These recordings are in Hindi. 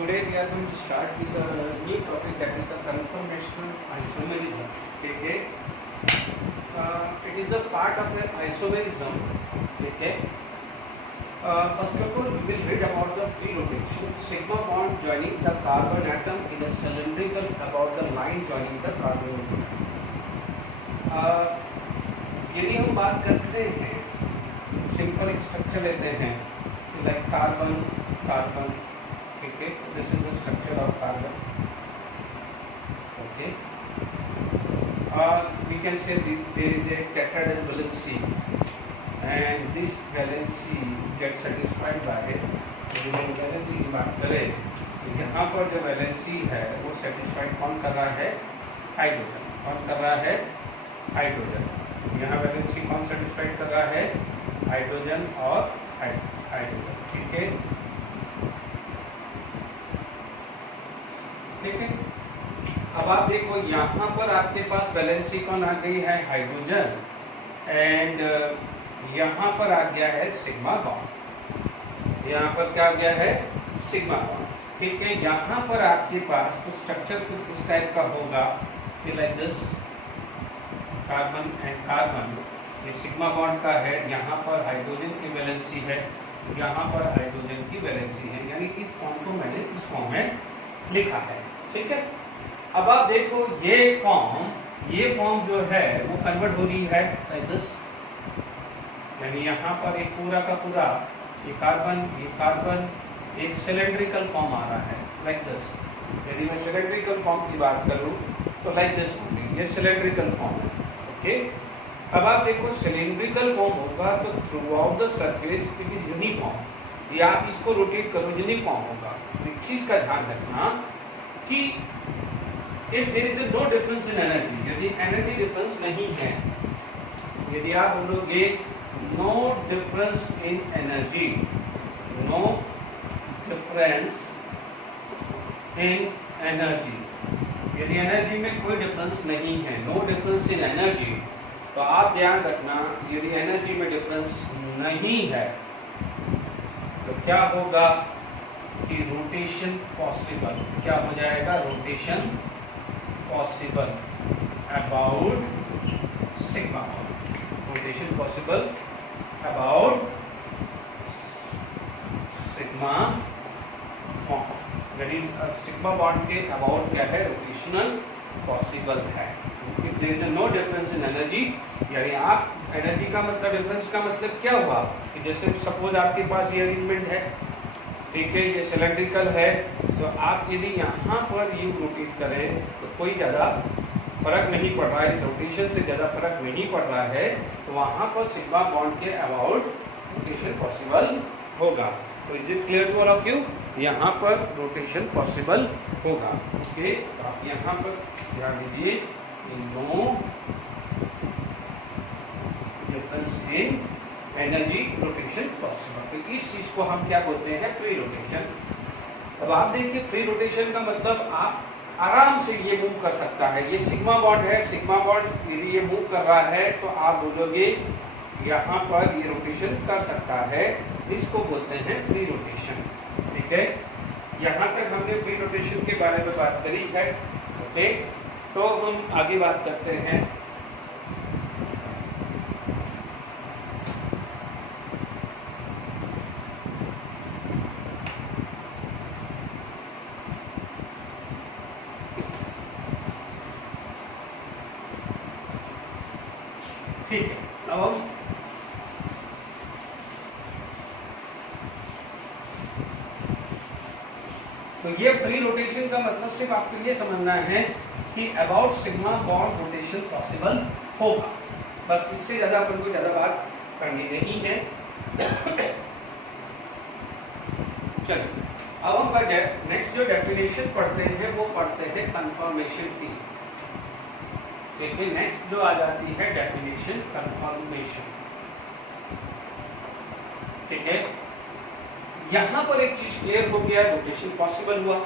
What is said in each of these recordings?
today we are going to start with a new topic, that is the conformational isomerism. Okay, it is a part of a isomerism. Okay, first of all, we will read about the free rotation. Sigma bond joining the carbon atom in a cylindrical about the line joining the carbon atom. यदि हम बात करते हैं, सिंपल एक स्ट्रक्चर लेते हैं, लाइक कार्बन कार्बन, ठीक है, this is the structure of carbon. Okay, we can say there is a tetrahedral valency and this valency gets satisfied by यदि हम वैलेंसी की बात करें तो यहाँ पर जो वैलेंसी है वो सेटिस्फाइड कौन कर रहा है? हाइड्रोजन. कौन कर रहा है? हाइड्रोजन. यहाँ वैलेंसी कौन सेटिस्फाइड कर रहा है? हाइड्रोजन और हाइड्रोजन. ठीक है, ठीक है. अब आप देखो, यहाँ पर आपके पास वैलेंसी कौन आ गई है? हाइड्रोजन. एंड यहाँ पर आ गया है सिग्मा बॉन्ड. यहाँ पर क्या आ गया है? Sigma bond. ठीक है, यहाँ पर आपके पास तो स्ट्रक्चर कुछ इस टाइप का होगा कि like this, carbon and carbon, ये सिग्मा बॉन्ड का है. यहाँ पर हाइड्रोजन की वैलेंसी है, यहाँ पर हाइड्रोजन की वैलेंसी है. यानी इस फॉर्म को मैंने इस फॉर्म में लिखा है. ठीक है. अब आप देखो, ये फॉर्म जो है वो कन्वर्ट हो रही है लाइक दिस. यानी यहाँ पर एक पूरा का पूरा ये कार्बन एक सिलेंड्रिकल फॉर्म आ रहा है लाइक दिस. यदि मैं सिलेंड्रिकल फॉर्म की बात करूँ तो लाइक दिस, ये सिलेंड्रिकल फॉर्म है. ओके, अब आप देखो, सिलेंड्रिकल फॉर्म होगा तो through out the surface it is uniform. या आप इसको रोटेट करो, यूनिफॉर्म होगा. एक चीज का ध्यान रखना कि if there is no difference in energy, यदि एनर्जी डिफरेंस नहीं है, यदि आप बोलोगे no difference in energy, no difference in energy, यदि एनर्जी में कोई डिफरेंस नहीं है, नो डिफरेंस इन एनर्जी, तो आप ध्यान रखना, यदि एनर्जी में डिफरेंस नहीं है तो क्या होगा कि रोटेशन पॉसिबल. क्या हो जाएगा? Rotation possible about sigma bond. Rotation possible about sigma bond. यदि सिग्मा बॉन्ड के अबाउट क्या है? रोटेशनल पॉसिबल है. If there is no difference in energy, यानी आप एनर्जी का मतलब, डिफरेंस का मतलब क्या हुआ कि जैसे सपोज आपके पास ये अरेंजमेंट है, ठीक है, ये सिलेंड्रिकल है, तो आप यदि यहाँ पर यू रोटेट करें तो कोई ज़्यादा फर्क नहीं पड़ रहा है, इस रोटेशन से ज़्यादा फर्क नहीं पड़ रहा है, तो वहाँ पर सिग्मा बॉन्ड के अबाउट रोटेशन पॉसिबल होगा. तो is it clear to all of you? यहाँ पर रोटेशन पॉसिबल होगा. ओके, तो आप यहाँ पर ध्यान दीजिए, no difference in energy, rotation possible. तो इस चीज को हम क्या बोलते हैं? Free rotation. अब आप देखिए, फ्री रोटेशन का मतलब आप आराम से ये मूव कर सकता है. ये सिग्मा बॉन्ड है, सिग्मा बॉन्ड यदि ये मूव कर रहा है तो आप बोलोगे यहाँ पर ये रोटेशन कर सकता है. इसको बोलते हैं फ्री रोटेशन. ठीक है, यहाँ तक हमने फ्री रोटेशन के बारे में बात करी है. ओके, तो हम आगे बात करते हैं. ठीक है, अब हम तो ये फ्री रोटेशन का मतलब सिर्फ आपको ये समझना है कि about sigma bond rotation possible होगा. बस इससे ज्यादा अपन को ज्यादा बात करनी नहीं है. चलिए, अब हम नेक्स्ट जो डेफिनेशन पढ़ते हैं वो पढ़ते हैं कंफर्मेशन की. ठीक है, नेक्स्ट जो आ जाती है डेफिनेशन कंफर्मेशन. ठीक है, यहां पर एक चीज क्लियर हो गया, रोटेशन पॉसिबल हुआ.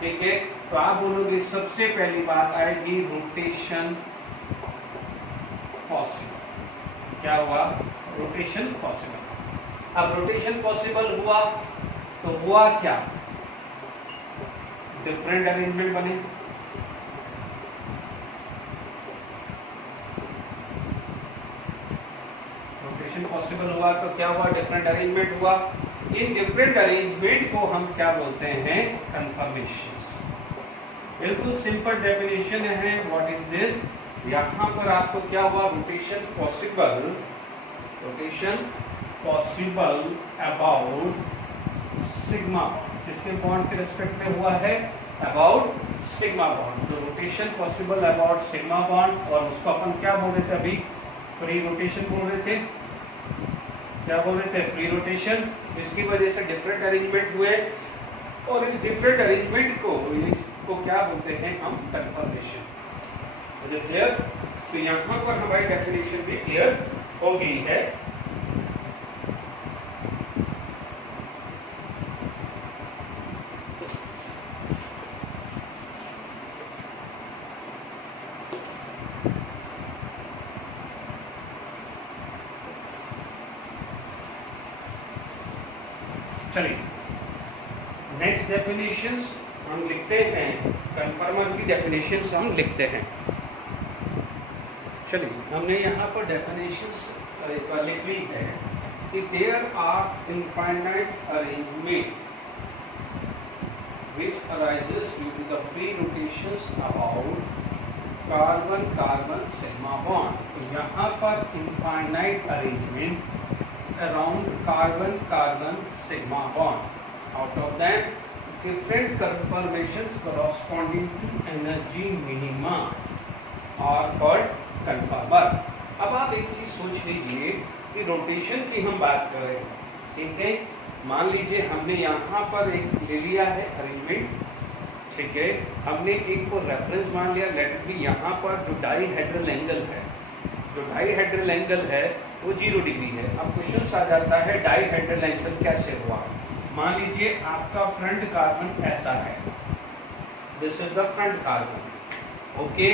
ठीक है, तो आप बोलोगे सबसे पहली बात आएगी रोटेशन पॉसिबल. क्या हुआ? Rotation possible. अब रोटेशन पॉसिबल हुआ तो हुआ क्या डिफरेंट अरेंजमेंट बने। रोटेशन पॉसिबल हुआ तो क्या हुआ, डिफरेंट अरेंजमेंट हुआ। इन डिफरेंट अरेंजमेंट को हम क्या बोलते हैं, कंफर्मेशंस। बिल्कुल सिंपल डेफिनेशन है, व्हाट इज दिस। यहां पर आपको क्या हुआ, rotation possible about sigma bond, किसके बॉन्ड के रिस्पेक्ट में हुआ है, अबाउट सिग्मा बॉन्ड। तो rotation possible about sigma bond, और उसको अपन क्या बोल रहे थे अभी, फ्री रोटेशन बोल रहे थे। क्या बोल रहे थे, फ्री रोटेशन। इसकी वजह से डिफरेंट अरेंजमेंट हुए, और इस डिफरेंट अरेंजमेंट को क्या बोलते हैं हम, कंफर्मेशन। क्लियर। तो यहाँ पर हमारी डेफिनेशन भी क्लियर हो गई है। चलिए नेक्स्ट डेफिनेशंस हम लिखते हैं, कंफर्मर की डेफिनेशंस हम लिखते हैं। चलिए हमने यहाँ पर डेफिनेशंस लिख ली है कि there are infinite arrangement which arises due to the free rotations about carbon carbon sigma bond. तो यहाँ पर infinite arrangement around carbon carbon sigma bond, out of them different conformations corresponding to energy minima are called conformer। अब आप एक चीज सोच लीजिए कि रोटेशन की हम बात कर रहे हैं, ठीक है। मान लीजिए हमने यहाँ पर एक ले लिया है अरेंजमेंट, ठीक है। हमने एक को रेफरेंस मान लिया, लेट इट बी यहाँ पर जो डाईहेड्रल एंगल है, जो डाईहेड्रल एंगल है वो 0 डिग्री है। अब क्वेश्चन आ जाता है डाईहेड्रल एंगल कैसे हुआ। मान लीजिए आपका फ्रंट कार्बन ऐसा है, this is the front carbon, okay,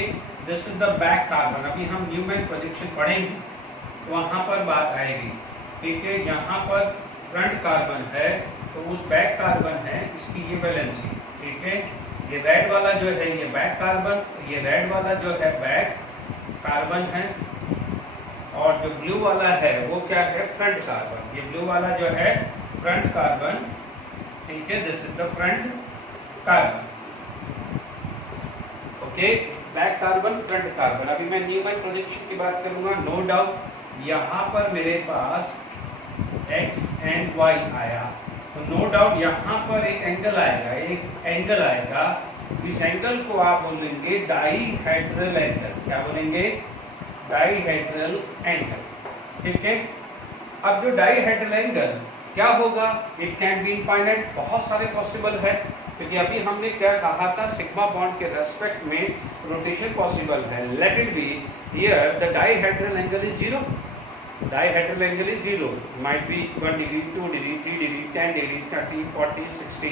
this is the back carbon. अभी हम न्यूमैन प्रोजेक्शन पढ़ेंगे तो वहां पर बात आएगी, ठीक है। यहाँ पर फ्रंट कार्बन है तो उस बैक कार्बन है, इसकी ये वैलेंसी, ठीक है। ये रेड वाला जो है ये बैक कार्बन, ये रेड वाला जो है बैक कार्बन है, और जो ब्लू वाला है वो क्या है, फ्रंट कार्बन। ये ब्लू वाला जो है फ्रंट कार्बन, ठीक है, this is the front carbon, okay. Back carbon, front carbon. अभी मैं न्यूमैन प्रोजेक्शन की बात करूंगा, नो डाउट यहाँ पर मेरे पास x एंड y आया, तो नो डाउट यहाँ पर एक एंगल आएगा, एक एंगल आएगा। इस एंगल को आप बोलेंगे डाईहेड्रल एंगल। क्या बोलेंगे, डाईहेड्रल एंगल, ठीक है। अब जो डाईहेड्रल एंगल क्या होगा, इट कैन बी इनफाइनाइट, बहुत सारे पॉसिबल है, क्योंकि अभी हमने क्या कहा था, सिग्मा बॉन्ड के रेस्पेक्ट में रोटेशन पॉसिबल है। Let it be here the dihedral angle is 0, dihedral angle is 0, might be 1 degree, 2 degree, 3 degree, 10 degree, 30, 40, 60,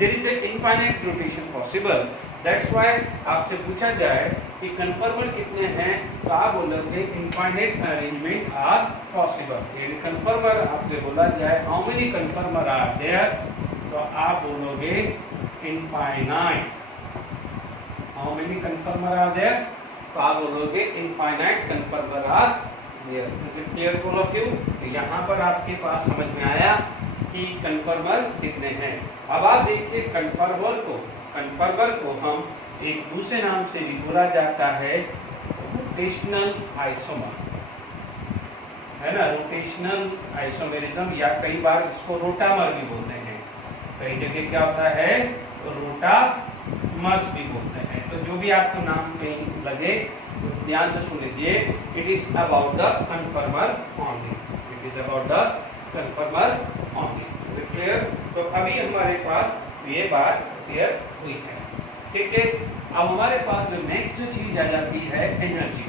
there is an infinite rotation possible। That's why आपसे पूछा जाए कि कंफर्मर कितने हैं, तो आप बोलोगे इनफाइनाइट अरेंजमेंट आर पॉसिबल। यदि कंफर्मर आपसे बोला जाए how many conformer are there, तो आप बोलोगे infinite. How many conformer are there, तो आप बोलोगे infinite conformer are there. Is it clear to all of you. तो यहाँ पर आपके पास समझ में आया कि कंफर्मर कितने हैं। अब आप देखिए कंफर्मर को हम एक दूसरे नाम से भी बोला जाता है रोटेशनल आइसोमर, है ना, रोटेशनल आइसोमेरिज्म, या कई बार इसको रोटामर भी बोलते हैं, कई जगह क्या होता है रोटामर्स भी बोलते हैं। तो जो भी आपको नाम कहीं लगे तो ध्यान से सुन लीजिए, it is about the conformer only, it is about the conformer only. Is it clear. तो अभी हमारे पास ये बात क्लियर हुई है, ठीक है। अब हमारे पास जो नेक्स्ट चीज आ जाती है एनर्जी,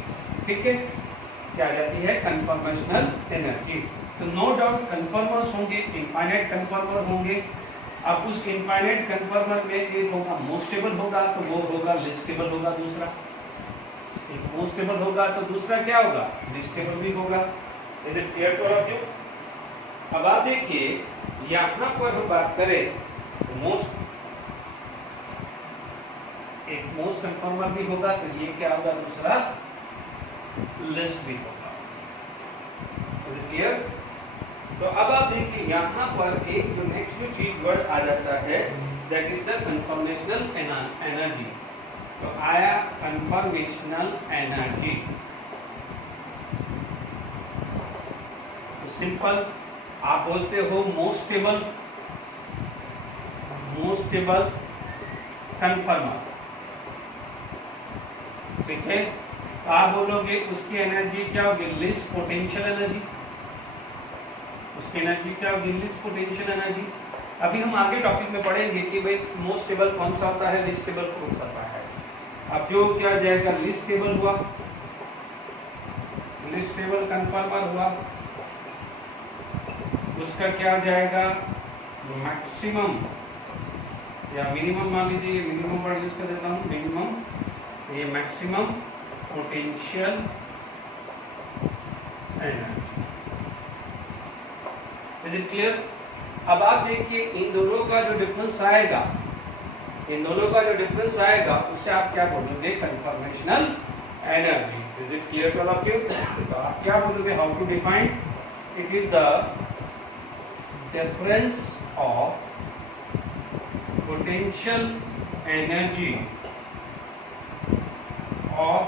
ठीक है, क्या आ जाती है, कंफर्मेशनल एनर्जी। तो नो डाउट कंफर्मर्स होंगे, इनफाइनाइट कंफर्मर होंगे। अब उस इनफाइनाइट कंफर्मर में एक होगा मोस्ट स्टेबल होगा, तो वो होगा लेस स्टेबल होगा, दूसरा एक मोस्ट स्टेबल होगा तो दूसरा क्या होगा, लेस स्टेबल भी होगा। Is it clear to all of you. अब आप देखिए यहाँ पर हम बात करें मोस्ट एक मोस्ट कन्फर्मर भी होगा, तो ये क्या होगा, दूसरा लिस्ट भी होगा। Is it clear? तो अब आप देखिए यहाँ पर एक जो नेक्स्ट जो चीज वर्ड आ जाता है, that is the conformational energy. तो आया कन्फर्मेशनल एनर्जी। तो सिंपल आप बोलते हो मोस्ट स्टेबल कन्फर्मर, ठीक है। तो आप बोलोगे उसकी एनर्जी क्या होगी, लिस्ट पोटेंशियल एनर्जी। उसकी एनर्जी क्या होगी, लिस्ट पोटेंशियल एनर्जी। अभी हम आगे टॉपिक में पढ़ेंगे कि भाई मोस्ट स्टेबल कौन सा होता है, लिस्ट स्टेबल कौन सा होता है। अब जो क्या जाएगा, लिस्ट स्टेबल हुआ, लिस्ट स्टेबल कन्फर्मर हुआ, उसका क्या जाएगा, मैक्सिमम या मिनिमम मान लीजिए, मिनिमम वर्ड यूज कर देता हूँ, मिनिमम, ये maximum potential energy. Is it clear? अब आप देखिए इन दोनों का जो डिफरेंस आएगा, इन दोनों का जो डिफरेंस आएगा उससे आप क्या बोलोगे, conformational energy. Is it clear to all of you? तो आप क्या बोलोगे, how to define, it is the difference of potential energy of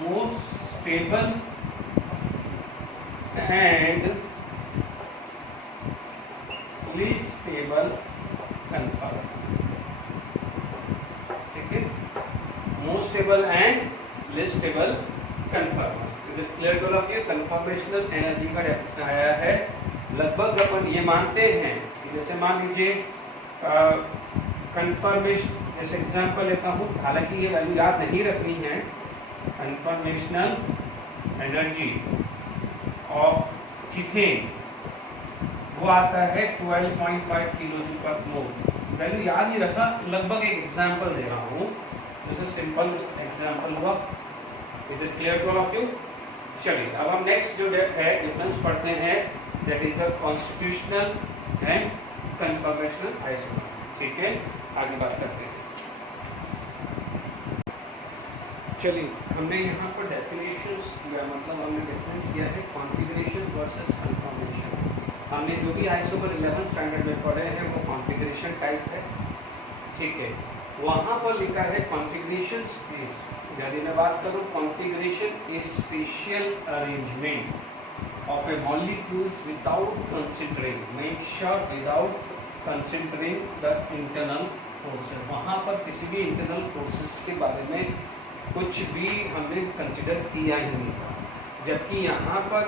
most stable and least stable conformer, ठीक है, most stable and least stable conformer। Is it clear to all of you? Conformational energy का डेफिनेशन आया है। लगभग अपन ये मानते हैं कि जैसे मान लीजिए कन्फर्मेशन, जैसे एग्जांपल लेता हूँ, हालांकि ये वैल्यू याद नहीं रखनी है। कन्फर्मेशनल एनर्जी ऑफ मीथेन वो आता है 12.5 किलोजूल पर मोल। वैल्यू याद ही रखा, लगभग एक एग्जांपल दे रहा हूँ, जैसे सिंपल एग्जांपल हुआ। Is it clear to all of you? चलिए अब हम नेक्स्ट जो है डिफरेंस पढ़ते हैं, that is the constitutional and conformational isomer. ठीक है, आगे बात करते हैं। चलिए हमने यहाँ पर डेफिनेशंस किया, मतलब हमने डिफरेंस किया है कॉन्फ़िगरेशन वर्सेस कन्फर्मेशन। हमने जो भी आइसोमर 11 स्टैंडर्ड में पढ़े हैं वो कॉन्फ़िगरेशन टाइप है, ठीक है। वहाँ पर लिखा है कॉन्फ़िगरेशन स्पेस। यदि मैं बात करूँ, configuration is special arrangement of A molecules without considering, make sure without considering the internal forces. वहाँ पर किसी भी इंटरनल फोर्सेस के बारे में कुछ भी हमने कंसिडर किया ही नहीं था। जबकि यहाँ पर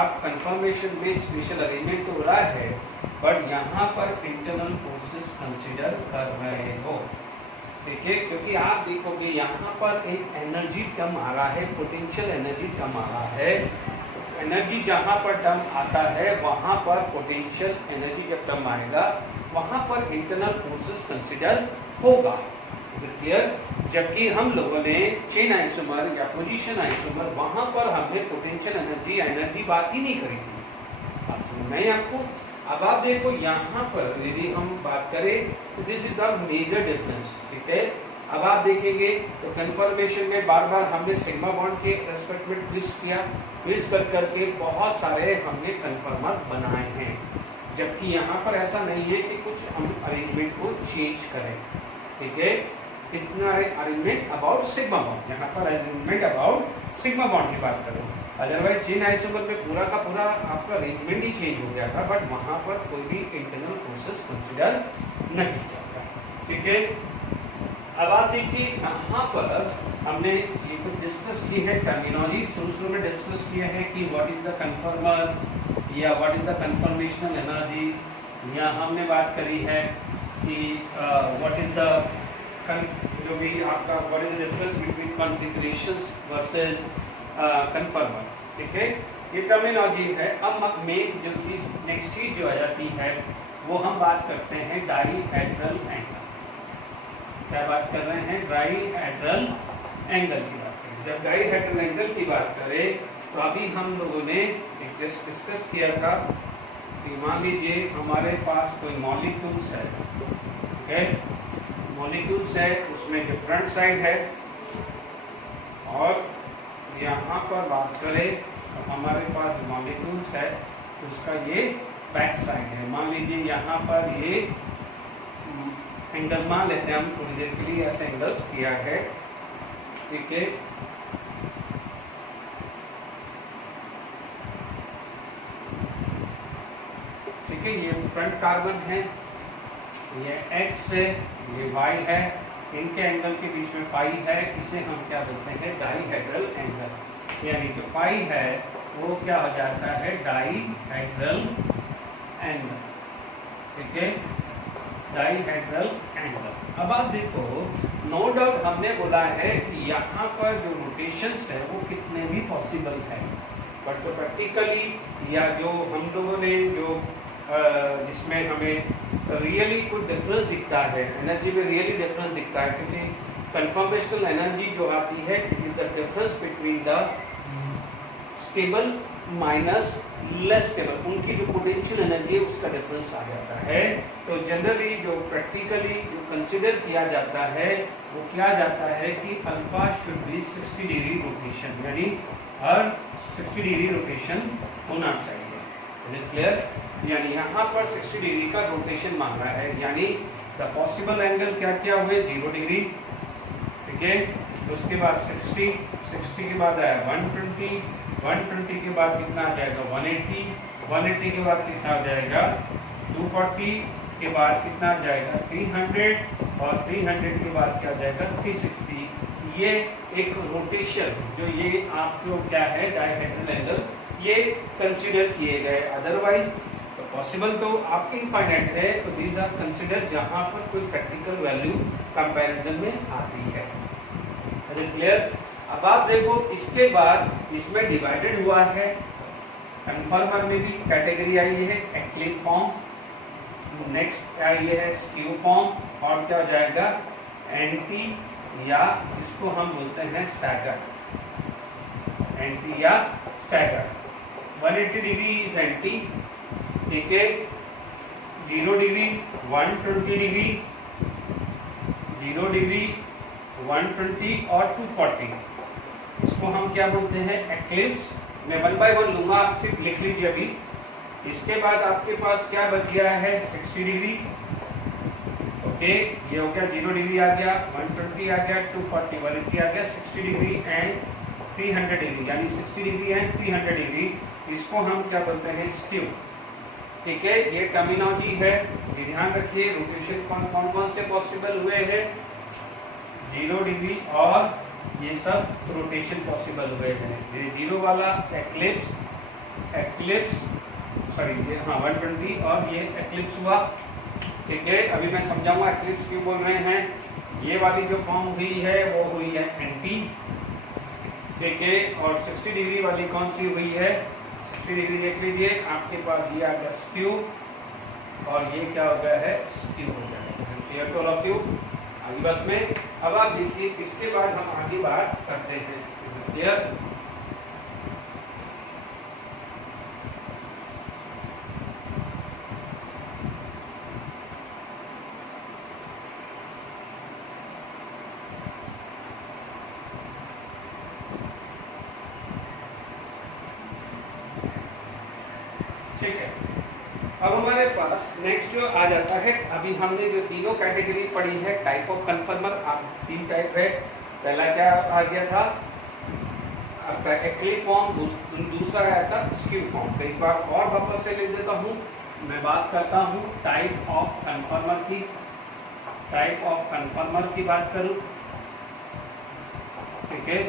आप कंफर्मेशन में स्पेशल अरेंजमेंट तो हो रहा है, बट यहाँ पर इंटरनल फोर्सेस कंसिडर कर रहे हो, ठीक है। क्योंकि आप देखोगे यहाँ पर एक एनर्जी टर्म आ रहा है, पोटेंशियल एनर्जी टर्म आ रहा है। एनर्जी जहाँ पर टर्म आता है वहाँ पर पोटेंशियल एनर्जी जब टर्म आएगा वहाँ पर इंटरनल फोर्सेस कंसिडर होगा, क्लियर। जबकि हम लोगों ने चेन आइसोमर या पोजीशन आइसोमर वहाँ पर हमने पोटेंशियल एनर्जी बात ही नहीं करी थी। बात समझ में आई आपको? अब आप देखो यहाँ पर यदि हम बात करें तो this is the major difference, ठीक है। अब आप देखेंगे तो कन्फर्मेशन में बार बार हमने सिग्मा बॉन्ड के रेस्पेक्ट में ट्विस्ट किया, ट्विस्ट कर करके बहुत सारे हमने कन्फर्मर बनाए हैं। जबकि यहाँ पर ऐसा नहीं है कि कुछ हम अरेंजमेंट को चेंज करें, ठीक है। कितना अरेंजमेंट अबाउट सिग्मा बॉन्ड, यहाँ पर अरेंजमेंट अबाउट सिग्मा बॉन्ड की बात करूँ। अदरवाइज चेन आइसोमर में पूरा का पूरा आपका अरेंजमेंट ही चेंज हो गया था, बट वहाँ पर कोई भी इंटरनल फोर्सेस कंसिडर नहीं किया था, ठीक है। अब आप देखिए यहाँ पर हमने ये कुछ डिस्कस की है टर्मिनोलॉजी, शुरू में डिस्कस किया है कि व्हाट इज द कन्फर्मर या what is the conformational energy, या हमने बात करी है कि व्हाट इज द जो भी आपका what is the difference between configurations versus कन्फर्मर, ठीक है। ये टर्मिनोलॉजी है। अब मेन जो चीज नेक्स्ट चीज जो आ जाती है वो हम बात करते हैं डाईहेड्रल एंगल। क्या बात कर रहे हैं? डाईहेड्रल एंगल की बात करें। जब डाईहेड्रल एंगल की बात करें तो अभी हम लोगों ने डिस्कस किया था कि मान लीजिए हमारे पास कोई मॉलिक्यूल्स है, ओके। मॉलिक्यूल्स है उसमें जो फ्रंट साइड है, और यहाँ पर बात करें तो हमारे पास मॉलिक्यूल्स है उसका ये बैक साइड है। मान लीजिए यहाँ पर ये एंगल मान लेते हैं हम थोड़ी देर के लिए, ऐसे एंगल्स किया है, ठीक है। ठीक है, ये फ्रंट कार्बन है, ये X है, ये Y है, इनके एंगल के बीच में फाई है, इसे हम क्या बोलते हैं डाईहेड्रल एंगल, यानी जो फाई है वो क्या हो जाता है डाईहेड्रल एंगल, ठीक है, डाईहेड्रल एंगल। अब आप देखो, नो डाउट हमने बोला है कि यहाँ पर जो रोटेशंस है वो कितने भी पॉसिबल है, बट जो प्रैक्टिकली या जो हम लोगों ने जो जिसमें हमें रियली कुछ डिफरेंस दिखता है, एनर्जी में रियली डिफरेंस दिखता है, क्योंकि कन्फर्मेशनल एनर्जी जो आती है it is the difference between the stable minus less stable, उनकी जो पोटेंशियल एनर्जी है उसका डिफरेंस आ जाता है। तो जनरली जो प्रैक्टिकली जो कंसिडर किया जाता है वो क्या जाता है कि alpha should be 60 degree rotation, यानी हर 60 डिग्री रोटेशन होना चाहिए। Is it clear? यानी यहाँ पर 60 डिग्री का रोटेशन मांग रहा है, यानी द पॉसिबल एंगल क्या क्या हुए 0 डिग्री, ठीक है, उसके बाद 60, 60 के बाद आया 120, 120 के बाद कितना आ जाएगा 180, 180 के बाद कितना आ जाएगा 240, के बाद कितना आ जाएगा 300, और 300 के बाद क्या आ जाएगा 360। ये एक रोटेशन जो ये आपको क्या है डायहेड्रल एंगल ये कंसीडर किए गए, अदरवाइज तो पॉसिबल तो आप इनफाइनाइट है, तो दीज आर कंसीडर जहां पर कोई प्रैक्टिकल वैल्यू कंपैरिजन में आती है। क्लियर? अब आप देखो इसके बाद इसमें डिवाइडेड हुआ है, कन्फर्मर में भी कैटेगरी आई है एक्लिफ फॉर्म, नेक्स्ट आई है स्क्यू फॉर्म, और क्या हो जाएगा एंटी या जिसको हम बोलते हैं स्टैगर, एंटी या स्टैगर। 180 डिग्री इज एंटी, ठीक है, 0 डिग्री 120 डिग्री, 0 डिग्री 120 और 240, इसको हम क्या बोलते हैं एक्लिप्स। मैं 1 बाय 1 लूंगा, आप सिर्फ लिख लीजिए अभी। इसके बाद आपके पास क्या बच गया है 60 डिग्री, ओके, ये हो गया 0 डिग्री आ गया, 120 आ गया, 240 180 आ गया, 60 डिग्री एंड 300 डिग्री, यानी 60 डिग्री एंड 300 डिग्री, इसको हम क्या बोलते हैं स्क्यू, ठीक है। ये टर्मिनोलॉजी है, ये ध्यान रखिए। रोटेशन कौन कौन से पॉसिबल हुए हैं 0 डिग्री, और ये सब रोटेशन पॉसिबल हुए हैं। ये 0 वाला एक्लिप्स सॉरी ये हाँ 120, और ये एक्लिप्स हुआ, ठीक है। अभी मैं समझाऊंगा एक्लिप्स क्यों बोल रहे हैं। ये वाली जो फॉर्म हुई है वो हुई है एंटी, ठीक है, और 60 डिग्री वाली कौन सी हुई है 60 डिग्री देख लीजिए, आपके पास ये आ गया स्क्यू, और ये क्या हो गया है स्क्यू हो गया है। Clear to all of you? आगे बस में अब आप देखिए, इसके बाद हम आगे बात करते हैं। क्लियर? ठीक है, अब हमारे पास नेक्स्ट जो आ जाता है, अभी हमने जो तीनों कैटेगरी पढ़ी है टाइप ऑफ कन्फर्मर, आप 3 टाइप है। पहला क्या आ गया था आपका एक्लिप फॉर्म, दूसरा आया था स्क्यू फॉर्म। तो एक बार और वापस से लिख देता हूँ, मैं बात करता हूँ टाइप ऑफ कन्फर्मर की। टाइप ऑफ कन्फर्मर की बात करूँ, ठीक है,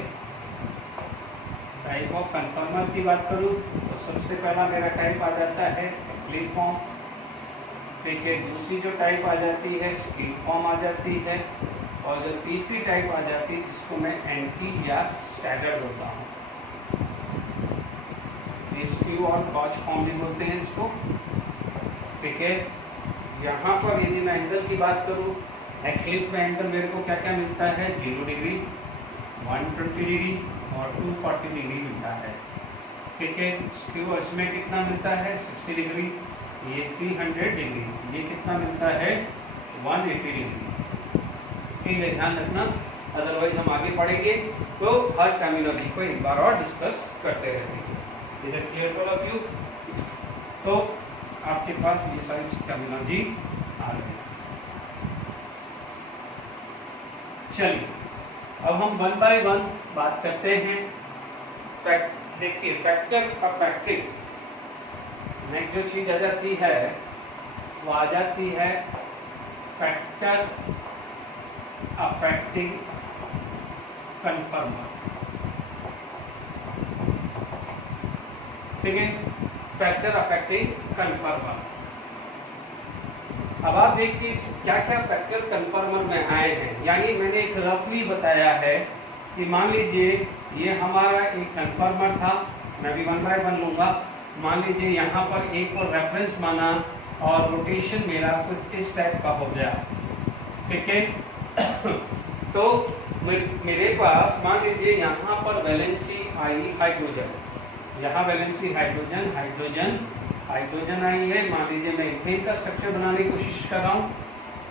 टाइप ऑफ कन्फर्मर की बात करूँ तो सबसे पहला मेरा टाइप आ जाता है एक्लिप फॉर्म, ठीक है। दूसरी जो टाइप आ जाती है स्क्यू फॉर्म आ जाती है, और जो तीसरी टाइप आ जाती है जिसको मैं एंटी या स्टैगर्ड बोलता हूँ, स्क्यू और कॉच फॉर्म भी बोलते हैं इसको, ठीक है। यहाँ पर यदि मैं एंगल की बात करूँ, एक्लिप में एंगल मेरे को क्या क्या मिलता है 0 डिग्री 120 डिग्री और 240 डिग्री मिलता है, ठीक है। स्क्यू इसमें कितना मिलता है 60 डिग्री, ये 300 डिग्री, ये कितना मिलता है 180 डिग्री, ओके, ये ध्यान रखना, अदरवाइज हम आगे पढ़ेंगे तो हर टर्मिनोलॉजी को एक बार और डिस्कस करते रहेंगे। इधर clear to all of you? तो आपके पास ये सारी टर्मिनोलॉजी आ रही है। चलिए अब हम वन बाय वन बात करते हैं। देखिए फैक्टर अफेक्टिंग में जो चीज आ जाती है वो आ जाती है फैक्टर अफेक्टिंग कन्फर्मर। ठीक है, फैक्टर अफेक्टिंग कन्फर्मर। अब आप देखिए क्या क्या फैक्टर कन्फर्मर में आए हैं, यानी मैंने एक रफली बताया है कि मान लीजिए ये हमारा एक कन्फर्मर था, मैं भी वन बाय वन लूंगा। मान लीजिए यहाँ पर एक और रेफरेंस माना और रोटेशन मेरा कुछ इस टाइप का हो गया। ठीक है, तो मेरे पास मान लीजिए यहाँ पर वैलेंसी आई हाइड्रोजन, यहाँ वैलेंसी हाइड्रोजन हाइड्रोजन हाइड्रोजन आई है। मान लीजिए मैं इथेन का स्ट्रक्चर बनाने की कोशिश कर रहा हूँ।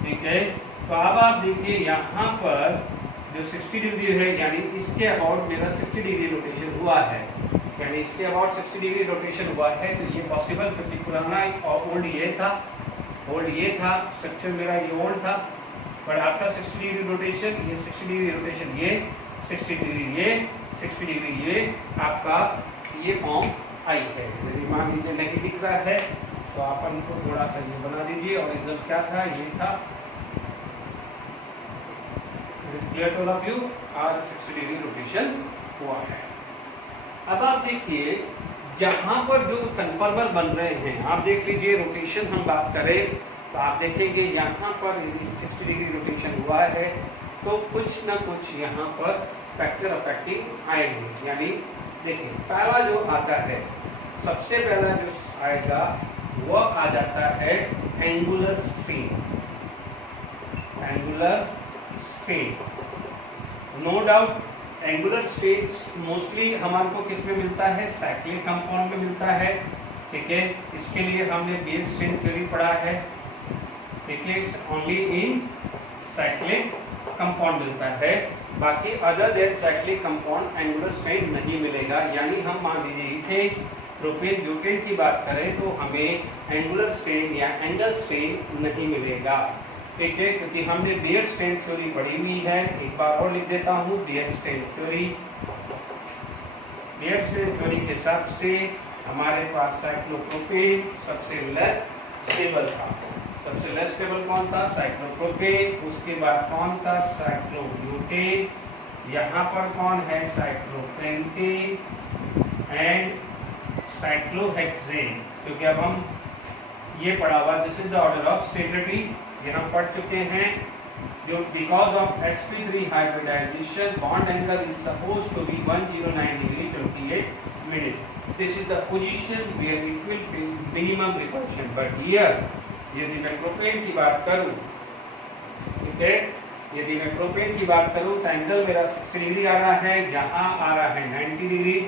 ठीक है, तो अब आप देखिए यहाँ पर जो 60 डिग्री है, यानी इसके अबाउट मेरा 60 डिग्री रोटेशन हुआ है, यानी इसके अबाउट 60 डिग्री रोटेशन हुआ है। तो ये पॉसिबल, क्योंकि पुराना और ओल्ड ये था, स्ट्रक्चर मेरा ये ओल्ड था, पर आपका 60 डिग्री रोटेशन, ये 60 डिग्री रोटेशन, ये 60 डिग्री, ये 60 डिग्री, ये आपका ये फॉर्म आई है। यदि मान लीजिए नहीं दिख रहा है तो आप इनको थोड़ा सा ये बना दीजिए। और एकदम क्या था, ये था। Clear to all of you? आज 60 डिग्री रोटेशन हुआ है। अब आप देखिए यहाँ पर जो कन्फर्मर बन रहे हैं, आप देख लीजिए रोटेशन हम बात करें तो आप देखेंगे यहाँ पर यदि 60 डिग्री रोटेशन हुआ है तो कुछ ना कुछ यहाँ पर फैक्टर अफेक्टिंग आएंगे। यानी देखिए पहला जो आता है, सबसे पहला जो आएगा वो आ जाता है angular strain. Angular strain, no doubt angular strain mostly हमारे को किस में मिलता है, साइक्लिक कंपाउंड में मिलता है। ठीक है, इसके लिए हमने बेल स्ट्रेन थ्योरी पढ़ा है। ठीक है, ओनली इन साइक्लिक कंपाउंड मिलता है, बाकी other than cyclic compound angular strain नहीं मिलेगा। यानी हम मान लीजिए इथेन प्रोपेन ब्यूटेन की बात करें तो हमें एंगुलर स्ट्रेन या एंगल स्ट्रेन नहीं मिलेगा। ठीक है, क्योंकि हमने बेयर स्ट्रेन थ्योरी पढ़ी हुई है। एक बार और लिख देता हूँ, Baeyer strain theory. Baeyer strain theory के हिसाब से हमारे पास साइक्लोप्रोपेन सबसे लेस स्टेबल था। सबसे लेस स्टेबल कौन था, साइक्लोप्रोपेन। उसके बाद कौन था, साइक्लोब्यूटेन। यहाँ पर कौन है, साइक्लोपेंटेन एंड साइक्लोहेक्सेन। क्योंकि अब हम ये पढ़ा हुआ, this is the order of stability, ये हम पढ़ चुके हैं। जो because of sp3 hybridization bond angle is suppose to be 109 degree 28 minute. This is the position where it will be minimum repulsion. But here यदि मैं प्रोपेन की बात करूं, ठीक है, यदि मैं प्रोपेन की बात करूं तो एंगल मेरा 60 डिग्री आ रहा है, यहाँ आ रहा है 90 डिग्री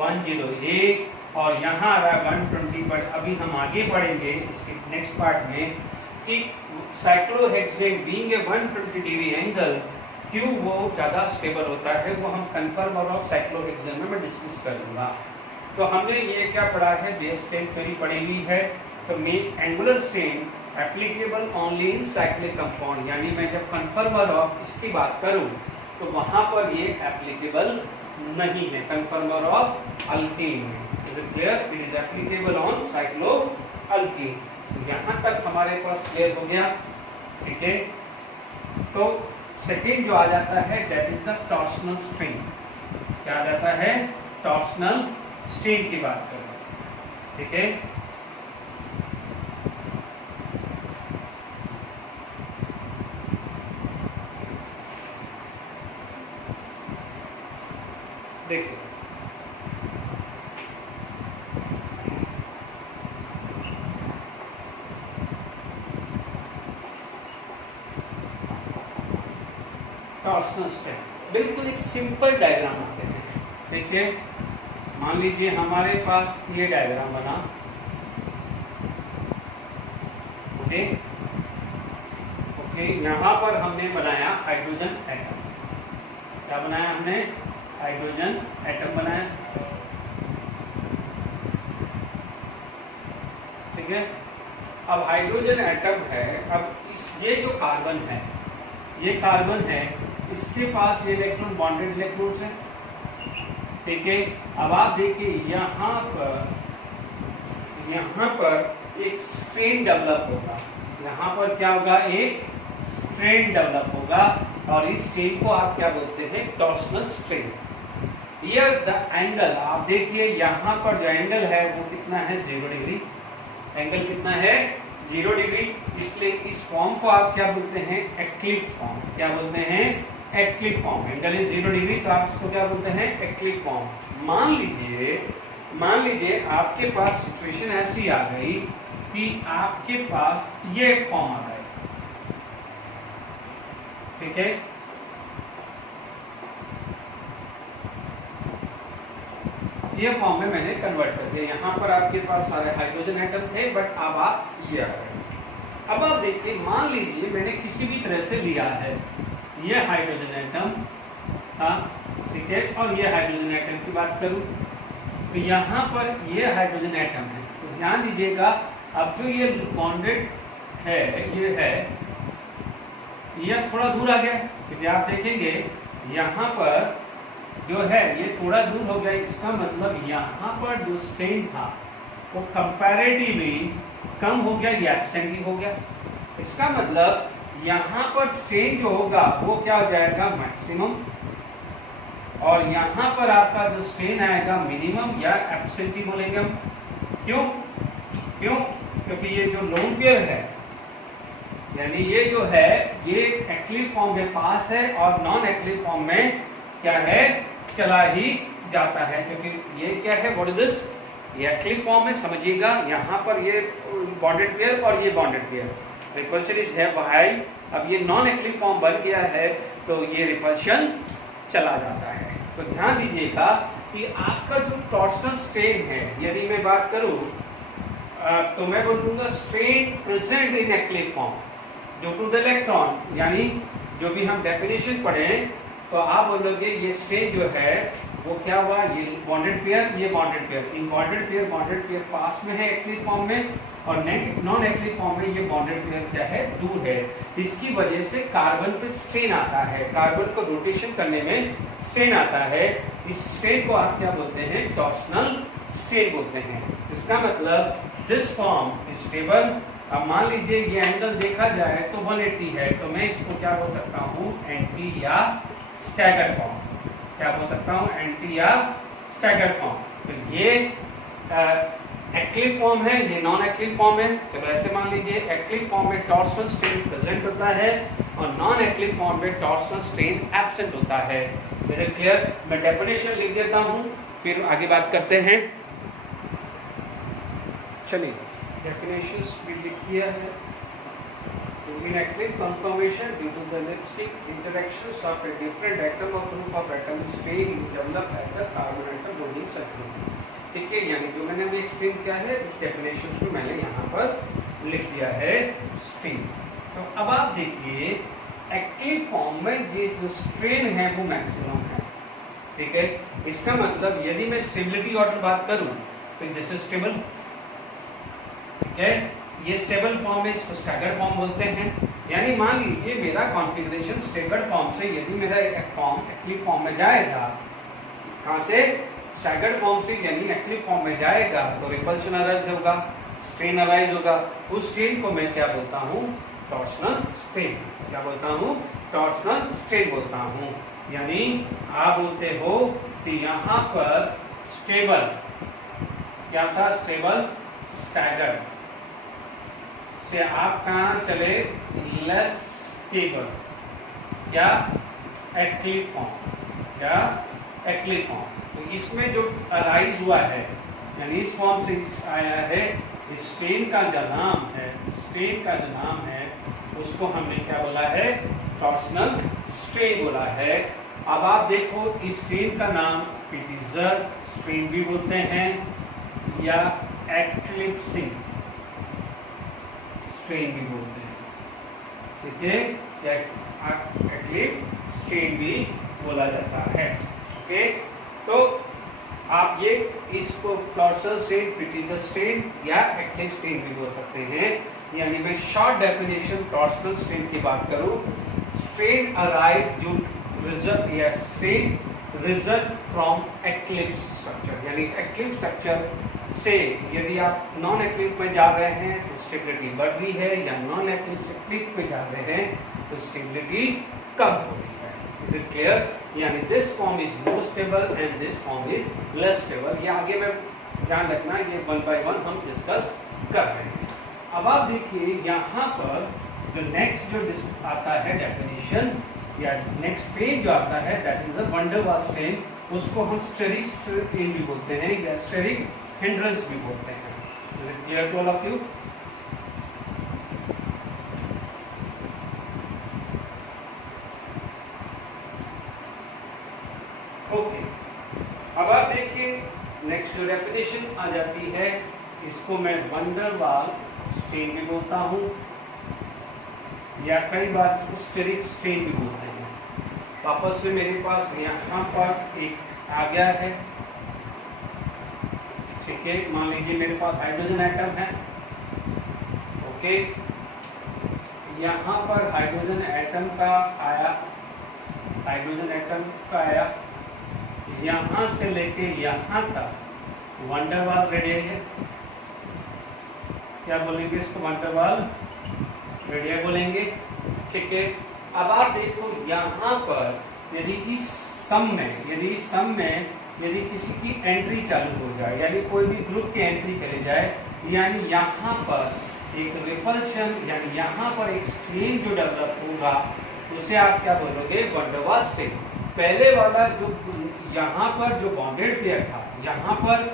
108 और यहाँ आ रहा है 120। बट अभी हम आगे बढ़ेंगे इसके नेक्स्ट पार्ट में कि cyclohexane being a 120 degree angle क्यों वो ज़्यादा स्टेबल होता है, वो हम कन्फर्मर ऑफ साइक्लोहेक्सेन में मैं डिस्कस करूँगा। तो हमने ये क्या पढ़ा है, बेस स्ट्रेन थ्योरी पढ़ी हुई है। तो मे angular strain applicable only in cyclic compound, यानी मैं जब कन्फर्मर ऑफ इसकी बात करूं तो वहां पर ये एप्लीकेबल नहीं है। कन्फर्मर ऑफ अल्कीन में, is it clear, it is applicable on cyclo alkyne. यहाँ तक हमारे पास क्लियर हो गया। ठीक है, तो सेकेंड जो आ जाता है that is the torsional strain. क्या आ जाता है, टॉर्सनल स्ट्रेन की बात कर रहे हैं। ठीक है, देखिए टॉर्सनल स्ट्रेन, बिल्कुल एक सिंपल डायग्राम आते हैं। ठीक है, मान लीजिए हमारे पास ये डायग्राम बना। ओके, यहाँ पर हमने बनाया हाइड्रोजन एटम। क्या बनाया हमने? हाइड्रोजन एटम बनाया। ठीक है, अब हाइड्रोजन एटम है। अब ये जो कार्बन है, ये कार्बन है, इसके पास ये इलेक्ट्रॉन बॉन्डेड इलेक्ट्रोड्स हैं। ठीक है, अब आप देखिए यहाँ पर एक स्ट्रेन डेवलप होगा। यहाँ पर क्या होगा? एक स्ट्रेन डेवलप होगा और इस स्ट्रेन को आप क्या बोलते हैं? Torsional strain. Here the angle, आप देखिए यहाँ पर जो एंगल है वो कितना है? 0 डिग्री। एंगल कितना है? 0 डिग्री। इसलिए इस फॉर्म को आप क्या बोलते हैं? Eclipse form. क्या बोलते हैं? Eclipse form. Angle is 0 degree, तो आप इसको क्या बोलते हैं? Eclipse form. मान लीजिए आपके पास सिचुएशन ऐसी आ गई कि आपके पास ये फॉर्म आ गया। ठीक है, ये फॉर्म में मैंने कन्वर्ट कर दिया। यहाँ पर आपके पास सारे हाइड्रोजन एटम थे, बट अब आप ये आ गए। अब आप देखिए, मान लीजिए मैंने किसी भी तरह से लिया है, ये हाइड्रोजन एटम था, ठीक है, और ये हाइड्रोजन एटम की बात करूं तो यहाँ पर ये हाइड्रोजन एटम है। तो ध्यान दीजिएगा, अब जो ये बॉन्डेड है, ये थोड़ा दूर आ गया, क्योंकि आप देखेंगे यहाँ पर जो है ये थोड़ा दूर हो गया। इसका मतलब यहाँ पर जो स्ट्रेन था वो कंपैरेटिवली कम हो गया, या एब्सेंट ही हो गया। इसका मतलब यहाँ पर स्ट्रेन जो होगा वो क्या हो जाएगा? मैक्सिमम। और यहाँ पर आपका जो स्ट्रेन आएगा मिनिमम या एब्सेंट ही बोलेंगे हम। क्यों? क्योंकि ये जो लोन पेयर है, यानी ये जो है ये एक्टिव फॉर्म में पास है और नॉन एक्टिव फॉर्म में क्या है? चला ही जाता है। क्योंकि ये क्या है? What is this? ये एक्टिव फॉर्म में, समझिएगा। यहाँ पर ये बॉन्डेड पेयर और ये बॉन्डेड पेयर, रिपल्शन इज है हाई। अब ये नॉन एक्टिव फॉर्म बन गया है तो ये रिपल्शन चला जाता है। तो ध्यान दीजिएगा कि आपका जो टॉर्सनल स्ट्रेन है, यदि मैं बात करूं तो मैं बोलूंगा strain present in active form due to the electron, यानी जो भी हम डेफिनेशन पढ़े तो आप बोलोगे ये स्ट्रेन जो है वो क्या हुआ? ये बॉन्डेड पेयर, ये बॉन्डेड पेयर, इन बॉन्डेड पेयर पास में है एक्टिव फॉर्म में, और नॉन एक्टिव फॉर्म में ये बॉन्डेड पेयर क्या है? दूर है। इसकी वजह से कार्बन पे स्ट्रेन आता है, कार्बन को रोटेशन करने में स्ट्रेन आता है। इस स्ट्रेन को आप क्या बोलते हैं? टॉर्सनल स्ट्रेन बोलते हैं। इसका मतलब दिस फॉर्म स्टेबल। अब मान लीजिए ये एंगल देखा जाए तो 180 है, तो मैं इसको क्या बोल सकता हूँ? एंटी या स्टैगर्ड फॉर्म। क्या बोल सकता हूँ? एंटी या स्टैगर्ड फॉर्म। तो ये एक्टिव फॉर्म है, ये नॉन एक्टिव फॉर्म है। चलो ऐसे मान लीजिए, एक्टिव फॉर्म में टॉर्सनल स्ट्रेन प्रेजेंट होता है और नॉन एक्टिव फॉर्म में टॉर्सनल स्ट्रेन एब्सेंट होता है। Is it clear? मैं डेफिनेशन लिख देता हूँ, फिर आगे बात करते हैं। चलिए, डेफिनेशंस भी लिख दिया है। Inactive conformation due to the elliptic interactions of a different atom or group of atoms strain is developed at the carbon atom bonding circle। ठीक है, यानी जो मैंने अभी एक्सप्लेन किया है उस डेफिनेशन को मैंने यहाँ पर लिख दिया है स्ट्रेन। तो अब आप देखिए, एक्टिव फॉर्म में ये जो स्ट्रेन है वो मैक्सिमम है। ठीक है, इसका मतलब यदि मैं स्टेबिलिटी ऑर्डर बात करूँ तो दिस इज स्टेबल। ठीक है, ये स्टेबल फॉर्म है, इसको स्टैगर्ड फॉर्म बोलते हैं। यानी मान लीजिए मेरा कॉन्फ़िगरेशन स्टैगर्ड फॉर्म से यदि मेरा एक फॉर्म एक्टिव फॉर्म में जाएगा, कहाँ से? स्टैगर्ड फॉर्म से, यानी एक्टिव फॉर्म में जाएगा तो रिपल्शन अराइज होगा, स्ट्रेन अराइज होगा। उस स्ट्रेन को मैं क्या बोलता हूँ? Torsional strain. क्या बोलता हूँ? टॉर्सनल स्ट्रेन बोलता हूँ। यानी आप बोलते हो कि यहाँ पर स्टेबल क्या था? स्टेबल स्टैगर्ड से आप कहाँ चले? लेस स्टेबल या एक्टिव फॉर्म, या एक्टिव फॉर्म। तो इसमें जो अराइज हुआ है, यानी इस फॉर्म से इस आया है, स्ट्रेन का जो नाम है, स्ट्रेन का जो नाम है उसको हमने क्या बोला है? टॉर्सनल स्ट्रेन बोला है। अब आप देखो, इस स्ट्रेन का नाम पिटिजर स्ट्रेन भी बोलते हैं या एक्लिप्सिंग स्ट्रेन भी बोलते हैं। ठीक है, या एक्लिफ स्ट्रेन भी बोला जाता है। ओके, तो आप ये इसको टॉर्सल स्ट्रेन, क्रिटिकल स्ट्रेन या एक्लिफ स्ट्रेन भी बोल सकते हैं। यानी मैं शॉर्ट डेफिनेशन टॉर्सनल स्ट्रेन की बात करूं, स्ट्रेन अराइज जो रिजल्ट या स्ट्रेन रिजल्ट फ्रॉम एक्लिफ स्ट्रक्चर, यानी एक्लिफ स्ट्रक्चर से यदि आप नॉन एक्लिफ में जा रहे हैं तो स्टेबिलिटी बढ़ रही है, या नॉन एक्लिफ से क्लिफ में जा रहे हैं तो स्टेबिलिटी कम हो रही है। Is it clear? यानी this form is more stable and this form is less stable. ये आगे में ध्यान रखना, ये वन बाय वन हम डिस्कस कर रहे हैं। अब आप देखिए यहाँ पर जो नेक्स्ट जो आता है डेफिनेशन या नेक्स्ट स्ट्रेन जो आता है दैट इज अ वंडर वाल स्ट्रेन, उसको हम स्टेरिक स्ट्रेन भी बोलते हैं या स्टेरिक हिंड्रेंस भी बोलते हैं। Is it clear to all of you? Okay, अब आप देखिए नेक्स्ट जो डेफिनेशन आ जाती है, इसको मैं वंडर वाल स्ट्रेन भी बोलता हूँ या कई बार इसको स्टेरिक स्ट्रेन भी बोलते हैं। वापस से मेरे पास यहाँ पर एक आ गया है, ठीक है, मान लीजिए मेरे पास हाइड्रोजन एटम है। ओके, यहाँ पर हाइड्रोजन एटम का आया, हाइड्रोजन एटम का आया, यहाँ से लेके यहाँ तक वंडर वाल रेडियस है। क्या बोलेंगे इसको? वंडर वाल रेडियस बोलेंगे, ठीक है। अब आप देखो यहाँ पर यदि इस सम में यदि किसी की एंट्री चालू हो जाए, यानी कोई भी ग्रुप की एंट्री करे जाए, यानी यहाँ पर एक रिपल्शन, यानी यहाँ पर एक स्ट्रेन जो डेवलप होगा, उसे आप क्या बोलोगे? वंडर वाल स्ट्रेन। पहले वाला जो यहाँ पर जो बॉन्डेड पेयर था, यहाँ पर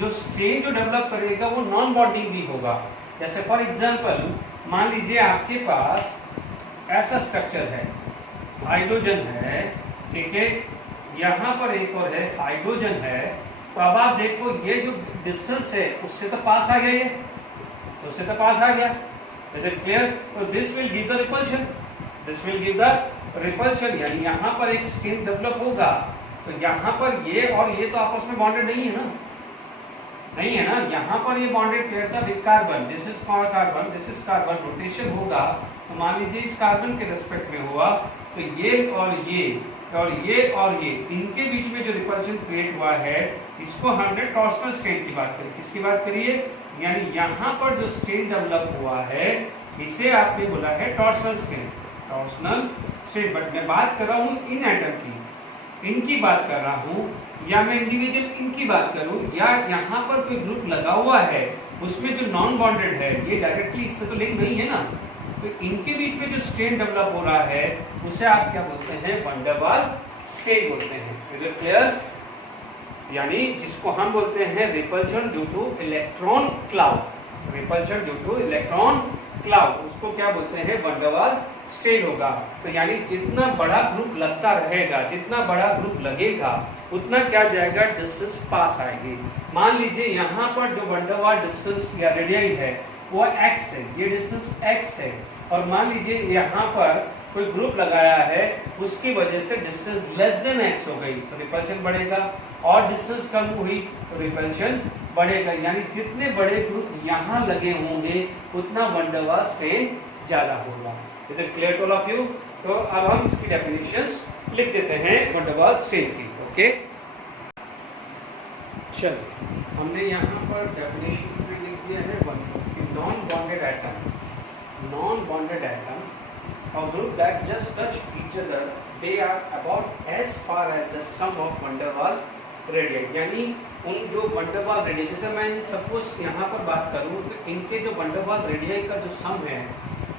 जो स्ट्रेन जो डेवलप करेगा वो नॉन बॉन्डिंग भी होगा। जैसे फॉर एग्जांपल मान लीजिए आपके पास ऐसा स्ट्रक्चर है, हाइड्रोजन है, ठीक है, यहाँ पर एक और है, हाइड्रोजन है। तो अब आप देखो ये जो डिस्टेंस है उससे तो पास आ गया, ये उससे तो पास आ गया। Is it clear? तो this will give the repulsion, this will give the repulsion, यानी यहाँ पर एक स्ट्रेन डेवलप होगा। तो यहाँ पर ये और ये तो आपस में बॉन्डेड नहीं है ना, नहीं है ना। यहाँ पर ये बॉन्डेड पेयर था with carbon, this is carbon, this is carbon, rotation होगा तो मान लीजिए इस कार्बन के रिस्पेक्ट में हुआ, तो ये और ये और ये और ये इनके बीच में जो रिपल्शन क्रिएट हुआ है, इसको हमने टॉर्सनल स्ट्रेन की बात करी। किसकी बात करिए? यानी यहाँ पर जो स्ट्रेन डेवलप हुआ है इसे आपने बोला है torsional strain, torsional strain. But मैं बात कर रहा हूँ इन एटम की, इनकी बात कर रहा हूँ, या मैं इंडिविजुअल इनकी बात करूं, या यहाँ पर कोई ग्रुप लगा हुआ है उसमें जो नॉन बॉन्डेड है, ये डायरेक्टली इससे तो लिंक नहीं है ना, तो इनके बीच में जो स्ट्रेन डेवलप हो रहा है उसे आप क्या बोलते हैं? वंडर वाल स्ट्रेन बोलते हैं। Is it clear? यानी जिसको हम बोलते हैं repulsion due two electron cloud, repulsion due two electron cloud, उसको क्या बोलते हैं? वंडर वाल स्ट्रेन होगा। तो यानी जितना बड़ा ग्रुप लगता रहेगा, जितना बड़ा ग्रुप लगेगा उतना क्या जाएगा? डिस्टेंस पास आएगी। मान लीजिए यहाँ पर जो वंडर वाल डिस्टेंस या रेडियस है वो x है, ये डिस्टेंस x है, और मान लीजिए यहाँ पर कोई ग्रुप लगाया है, उसकी वजह से डिस्टेंस लेस देन x हो गई तो रिपल्शन बढ़ेगा, और डिस्टेंस कम हुई तो रिपल्शन बढ़ेगा। यानी जितने बड़े ग्रुप यहाँ लगे होंगे उतना वंडर वाल स्ट्रेन ज्यादा होगा। Is it clear to all of you? तो अब हम इसकी डेफिनेशंस लिख देते हैं वंडर वाल स्ट्रेन की। ओके, चलिए हमने यहाँ पर डेफिनेशन में लिख दिया है non bonded atom, non bonded atom और group that just touch each other, they are about as far as the sum of van der Waals radius. यानी उन जो वंडर वाल रेडियस, जैसे मैं सपोज यहाँ पर बात करूँ तो इनके जो वंडर वाल रेडियस का जो सम है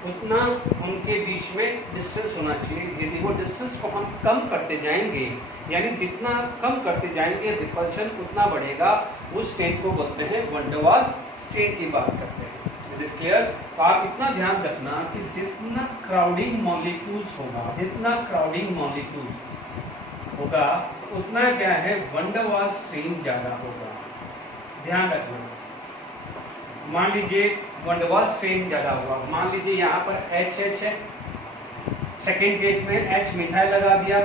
उतना उनके बीच में डिस्टेंस होना चाहिए। यदि वो डिस्टेंस को हम कम करते जाएंगे, यानी जितना कम करते जाएंगे रिपल्शन उतना बढ़ेगा, उस स्ट्रेन को बोलते हैं वंडर वाल स्ट्रेन की बात करते हैं। Is it clear? तो आप इतना ध्यान रखना कि जितना क्राउडिंग मॉलिक्यूल्स होगा, जितना क्राउडिंग मॉलिक्यूल्स होगा उतना क्या है? वंडर वाल स्ट्रेन ज्यादा होगा। ध्यान रखना। मान लीजिए वंडर वाल स्ट्रेन ज्यादा होगा, मान लीजिए यहाँ पर HH है, सेकेंड केस में H मिथाइल लगा दिया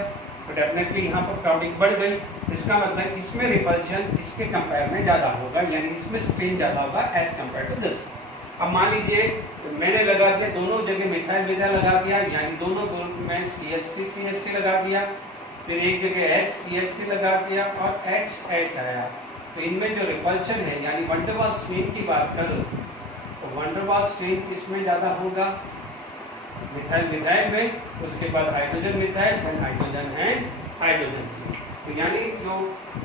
तो डेफिनेटली यहाँ पर क्राउडिंग बढ़ गई। इसका मतलब इसमें रिपल्शन इसके कंपेयर में ज़्यादा होगा, यानी इसमें स्ट्रेन ज़्यादा होगा एज कंपेयर टू दिस। अब मान लीजिए मैंने लगा दिया दोनों जगह मिथाइल मिथाइल लगा दिया, यानी दोनों ग्रुप में CH3 लगा दिया, फिर एक जगह HCH3 लगा दिया और HH आया। तो इनमें जो रिपल्शन है यानी वन डेर वाल्स स्ट्रेन की बात करूँ तो वन डेर वाल्स स्ट्रेन किसमें ज़्यादा होगा? मिथाइल मिथाइल में, उसके बाद हाइड्रोजन मिथाइल, फिर हाइड्रोजन एंड हाइड्रोजन। तो यानी जो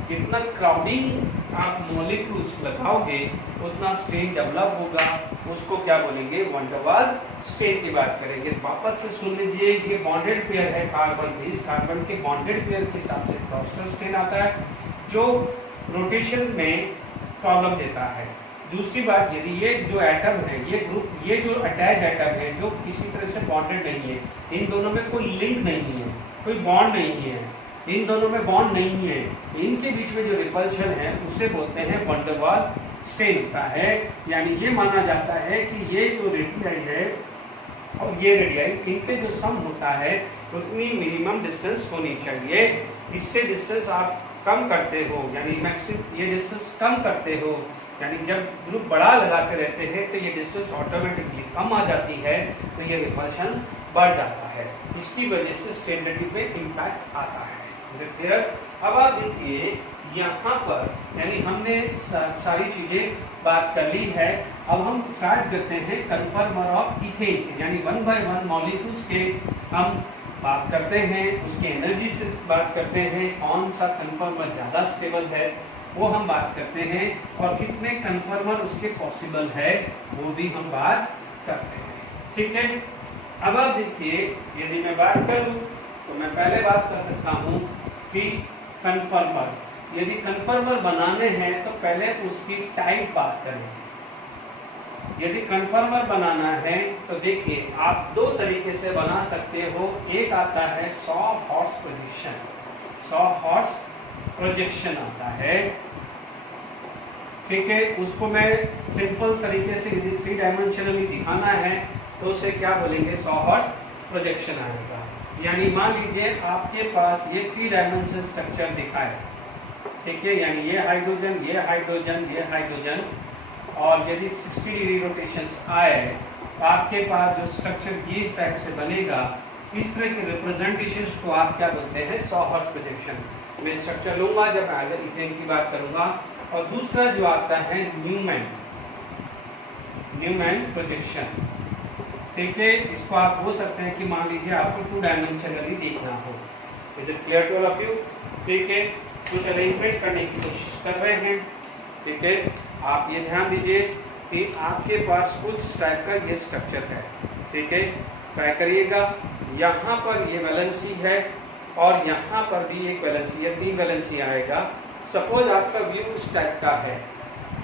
जितना क्राउडिंग आप मॉलिक्यूल्स लगाओगे उतना स्ट्रेन डेवलप होगा, उसको क्या बोलेंगे? वन डेर वाल्स स्ट्रेन की बात करेंगे। वापस से सुन लीजिए, ये बॉन्डेड पेयर है कार्बन के, इस कार्बन के बॉन्डेड पेयर के हिसाब से टॉर्शनल स्ट्रेन आता है जो रोटेशन में प्रॉब्लम देता है। दूसरी बात, यदि ये जो एटम है, ये ग्रुप, ये जो अटैच एटम है जो किसी तरह से बॉन्डेड नहीं है, इन दोनों में कोई लिंक नहीं है, कोई बॉन्ड नहीं है, इन दोनों में बॉन्ड नहीं है, इनके बीच में जो रिपल्शन है उसे बोलते हैं वन डेर वाल्स स्ट्रेन होता है। यानी ये माना जाता है कि ये जो रेडियाई है और ये रेडियाई, इनके जो सम होता है उतनी मिनिमम डिस्टेंस होनी चाहिए। इससे डिस्टेंस आप कम करते हो, यानी मैक्सिमम ये डिस्टेंस कम करते हो, यानी जब ग्रुप बड़ा लगाते रहते हैं तो ये डिस्टेंस ऑटोमेटिकली कम आ जाती है, तो ये रिपल्शन बढ़ जाता है। इसकी वजह से स्टेबिलिटी पे इम्पैक्ट आता है। अब आप देखिए यहाँ पर, यानी हमने सारी चीजें बात कर ली है। अब हम स्टार्ट करते हैं कन्फर्मर ऑफ इथेन से, यानी 1 by 1 मॉलिक्यूल्स के हम बात करते हैं, उसकी एनर्जी से बात करते हैं, कौन सा कन्फर्मर ज़्यादा स्टेबल है वो हम बात करते हैं, और कितने कन्फर्मर उसके पॉसिबल है वो भी हम बात करते हैं। ठीक है, अब आप देखिए, यदि मैं बात करूं तो मैं पहले बात कर सकता हूं कि कन्फर्मर, यदि कन्फर्मर बनाने हैं तो पहले उसकी टाइप बात करें। यदि कन्फर्मर बनाना है तो देखिए आप दो तरीके से बना सकते हो। एक आता है 100 हॉर्स प्रोजेक्शन, 100 हॉर्स प्रोजेक्शन आता है, ठीक है। उसको मैं सिंपल तरीके से यदि 3 डायमेंशनली दिखाना है तो उसे क्या बोलेंगे? 100 हॉर्स प्रोजेक्शन आएगा। यानी मान लीजिए आपके पास ये 3 डायमेंशनल स्ट्रक्चर दिखाए, ठीक है, यानी ये हाइड्रोजन, ये हाइड्रोजन, ये हाइड्रोजन, और यदि 60 डिग्री रोटेशंस आए तो आपके पास जो स्ट्रक्चर इस टाइप से बनेगा, इस तरह के रिप्रेजेंटेशंस को आप क्या बोलते हैं? 100 हॉर्स प्रोजेक्शन। मैं स्ट्रक्चर लूंगा जब मैं इथेन की बात करूंगा। और दूसरा जो आता है न्यूमैन प्रोजेक्शन, ठीक है। इसको आप बोल सकते हैं कि मान लीजिए आपको 2 डायमेंशनली देखना हो। Is it clear to all of you? ठीक है, कुछ अरेंजमेंट करने की कोशिश कर रहे हैं, ठीक है। आप ये ध्यान दीजिए कि आपके पास कुछ टाइप का ये स्ट्रक्चर है, ठीक है। ट्राई करिएगा, यहाँ पर ये वैलेंसी है और यहाँ पर भी एक वैलेंसी है, 3 वैलेंसी आएगा। सपोज आपका व्यू इस टाइप का है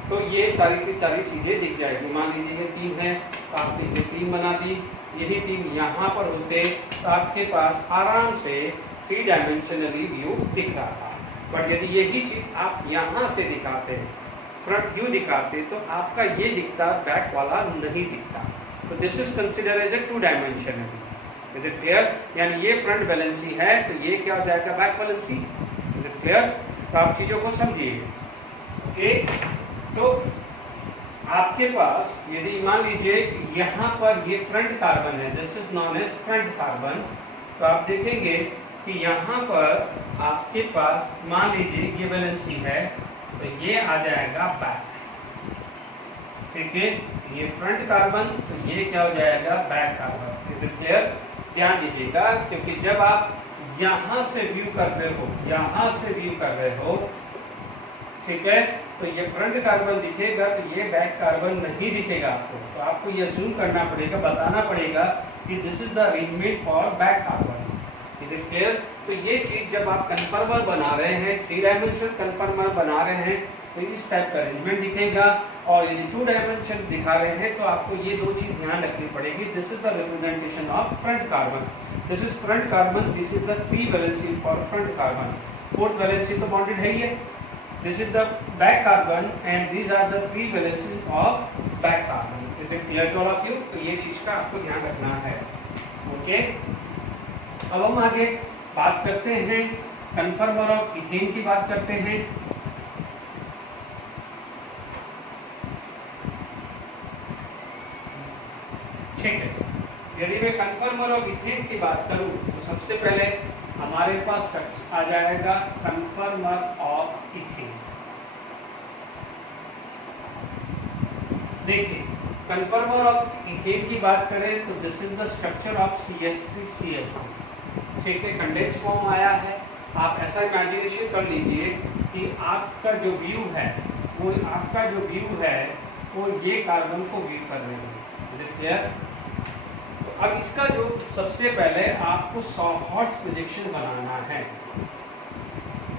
तो ये सारी की सारी चीज़ें दिख जाएगी। मान लीजिए ये 3 है तो आपने ये 3 बना दी, यही 3 यहाँ पर होते तो आपके पास आराम से 3 डायमेंशनली व्यू दिख रहा था। बट यदि यही चीज़ आप यहाँ से दिखाते हैं, फ्रंट व्यू दिखाते, तो आपका ये दिखता, बैक वाला नहीं दिखता। तो this is consider as a 2 dimensionally. Is it clear? यानी ये फ्रंट वैलेंसी है तो ये क्या हो जाएगा? Back valency. Is it clear? तो आप चीज़ों को समझिए, ओके। तो आपके पास यदि मान लीजिए यहाँ पर ये फ्रंट कार्बन है, this is known as front carbon, तो आप देखेंगे कि यहाँ पर आपके पास मान लीजिए ये वैलेंसी है तो ये आ जाएगा बैक, ठीक है। ये फ्रंट कार्बन तो ये क्या हो जाएगा? Back carbon. Is it clear? ध्यान दीजिएगा, क्योंकि जब आप यहाँ से व्यू कर रहे हो, यहाँ से व्यू कर रहे हो, ठीक है, तो ये फ्रंट कार्बन दिखेगा तो ये बैक कार्बन नहीं दिखेगा आपको। तो आपको ये जूम करना पड़ेगा, बताना पड़ेगा कि this is the arrangement for back carbon. Is it clear? तो ये चीज जब आप कन्फर्मर बना रहे हैं, 3 डायमेंशनल कन्फर्मर बना रहे हैं, तो इस टाइप का अरेंजमेंट दिखेगा। और यदि 2 डायमेंशन दिखा रहे हैं तो आपको ये 2 चीज ध्यान रखनी पड़ेगी। This is the representation of front carbon, this is front carbon, this is the 3 valency for front carbon, 4th valency तो बॉन्डेड है ही है। This is the back carbon and these are the 3 valencies of back carbon. Is it clear to all of you? तो ये चीज का आपको ध्यान रखना है, ओके। अब हम आगे बात करते हैं कन्फर्मर ऑफ इथेन की बात करते हैं। ठीक है, यदि मैं कन्फर्मर ऑफ इथेन की बात करूं तो सबसे पहले हमारे पास आ जाएगा कन्फर्मर ऑफ इथेन। देखिए, कन्फर्मर ऑफ इथेन की बात करें तो this is the structure of CH3CH3। ठीक है, कंडेंस फॉर्म आया है। आप ऐसा इमेजिनेशन कर लीजिए कि आपका जो व्यू है वो ये कार्बन को व्यू कर रहे हैं। क्लियर? तो अब इसका जो सबसे पहले आपको सॉहर्ट्ज प्रोजेक्शन बनाना है।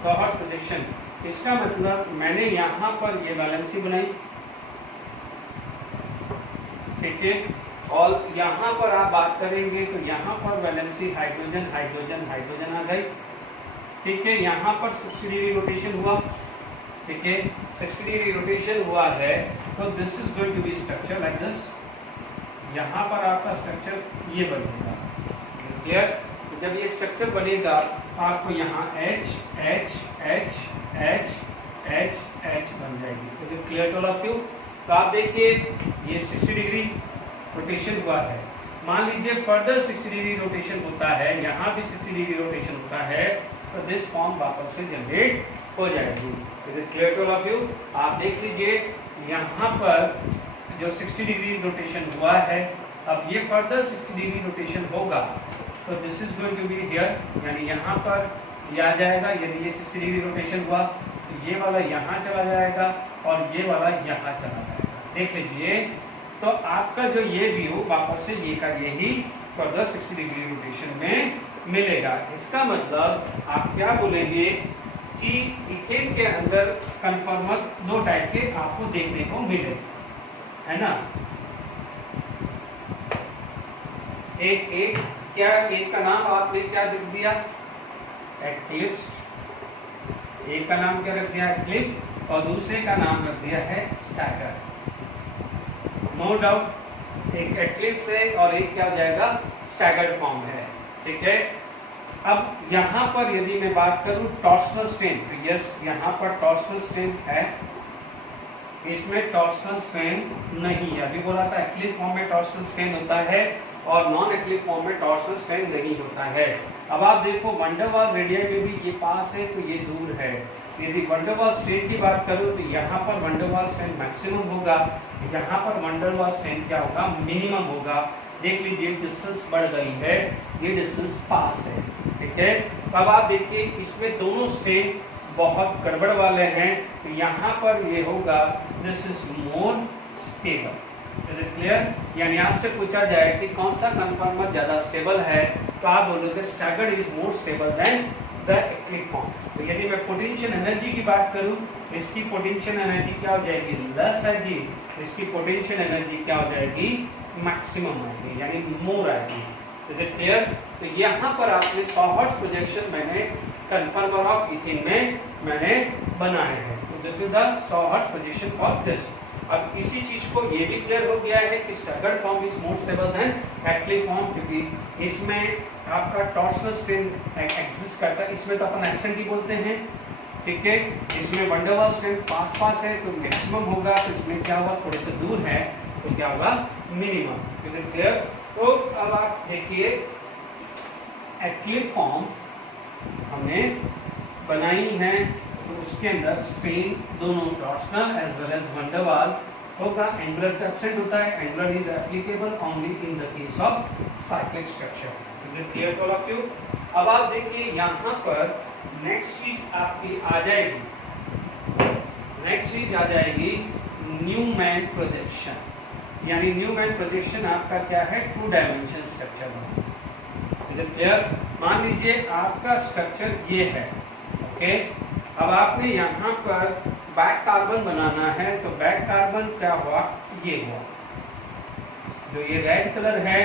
सॉहर्ट्ज प्रोजेक्शन, इसका मतलब मैंने यहाँ पर ये वैलेंसी बनाई, ठीक है, और यहाँ पर आप बात करेंगे तो यहाँ पर वैलेंसी हाइड्रोजन हाइड्रोजन हाइड्रोजन आ गई। ठीक है, यहाँ पर 60 डिग्री रोटेशन हुआ। ठीक है, 60 डिग्री रोटेशन हुआ है तो this is going to be structure like this. यहाँ पर आपका स्ट्रक्चर ये बनेगा। क्लियर? तो जब ये स्ट्रक्चर बनेगा आपको यहाँ H H H H H H बन जाएगी। Is it clear to all of you? तो आप देखिए ये 60 डिग्री रोटेशन हुआ है। मान लीजिए फर्दर 60 डिग्री रोटेशन होता है, यहाँ भी 60 डिग्री रोटेशन होता है, तो दिस फॉर्म वापस से जनरेट हो जाएगी। Is it clear to all of you? आप देख लीजिए यहाँ पर जो 60 डिग्री रोटेशन हुआ है, अब ये फर्दर 60 डिग्री रोटेशन होगा तो this is going to be here, यानी यहाँ पर ये आ जाएगा। यदि ये 60 डिग्री रोटेशन हुआ तो ये वाला यहाँ चला जाएगा और ये वाला यहाँ चला जाएगा। देख लीजिए, तो आपका जो ये व्यू वापस से ये का यही फर्दर 60 डिग्री रोटेशन में मिलेगा। इसका मतलब आप क्या बोलेंगे कि इथेन के अंदर कन्फर्मर दो टाइप के आपको देखने को मिले, है ना। एक का नाम आपने क्या लिख दिया? एक्लिप्स। एक का नाम क्या रख दिया? एक्लिप्स, और दूसरे का नाम रख दिया है स्टैगर। नो डाउट एक एक्लिप्स है और एक क्या हो जाएगा? स्टैगर्ड फॉर्म है। ठीक है, अब यहाँ पर यदि मैं बात करूं टॉर्सनल स्ट्रेन, तो यस यहाँ पर टॉर्सनल स्ट्रेन है, इसमें टॉर्सनल स्ट्रेन नहीं है। अभी बोला था एक्लिप्स फॉर्म में टॉर्सनल स्ट्रेन होता है और नॉन एक्लिप्स फॉर्म में टॉर्सनल स्ट्रेन नहीं होता है। अब आप देखो वंडर वाल रेडियस में भी ये पास है तो ये दूर है। यदि वंडर वाल स्ट्रेन की बात करूं तो यहाँ पर वंडर वाल स्ट्रेन मैक्सिमम होगा, यहाँ पर वंडर वाल स्ट्रेन क्या होगा? मिनिमम होगा। देख लीजिए डिस्टेंस बढ़ गई है, ये डिस्टेंस पास है। ठीक है, अब आप देखिए इसमें दोनों स्ट्रेन बहुत गड़बड़ वाले हैं, तो यहाँ पर ये होगा this is more stable. Is it clear? यानी आपसे पूछा जाए कि कौन सा कन्फर्मर ज्यादा स्टेबल है, तो आप बोलोगे staggered is more stable then the eclipse form. तो यदि मैं पोटेंशियल एनर्जी की बात करूं, इसकी पोटेंशियल एनर्जी क्या हो जाएगी? लेस आएगी। इसकी पोटेंशियल एनर्जी क्या हो जाएगी? मैक्सिमम आएगी, यानी मोर आएगी। Is it clear? तो यहाँ पर आपने सॉहर्ट्ज प्रोजेक्शन मैंने कन्फर्मर ऑफ इथेन में मैंने बनाए हैं। तो this is the sawhorse projection for this. अब इसी चीज को ये भी क्लियर हो गया है कि staggered form is more stable then eclipse form, क्योंकि इसमें आपका टॉर्सनल स्ट्रेन एग्जिस्ट करता है। इसमें तो अपन एब्सेंट ही बोलते हैं। ठीक है, इसमें वंडर वाल स्ट्रेन पास है तो मैक्सिमम होगा, तो इसमें क्या होगा? थोड़े से दूर है तो क्या होगा? मिनिमम। Is it clear? तो अब आप देखिए एक्लिप्स फॉर्म हमने बनाई है तो उसके अंदर स्ट्रेन दोनों torsional as well as van der Waals होगा। एंगुलर का एब्सेंट होता है। Angular is applicable only in the case of cyclic structure. Is it clear to all of you? अब आप देखिए यहाँ पर नेक्स्ट चीज आपकी आ जाएगी, न्यूमैन प्रोजेक्शन। यानी न्यूमैन प्रोजेक्शन आपका क्या है? 2 dimension structure. Is it clear? मान लीजिए आपका स्ट्रक्चर ये है। ओके, अब आपने यहाँ पर बैक कार्बन बनाना है, तो बैक कार्बन क्या हुआ? ये हुआ। जो ये रेड कलर है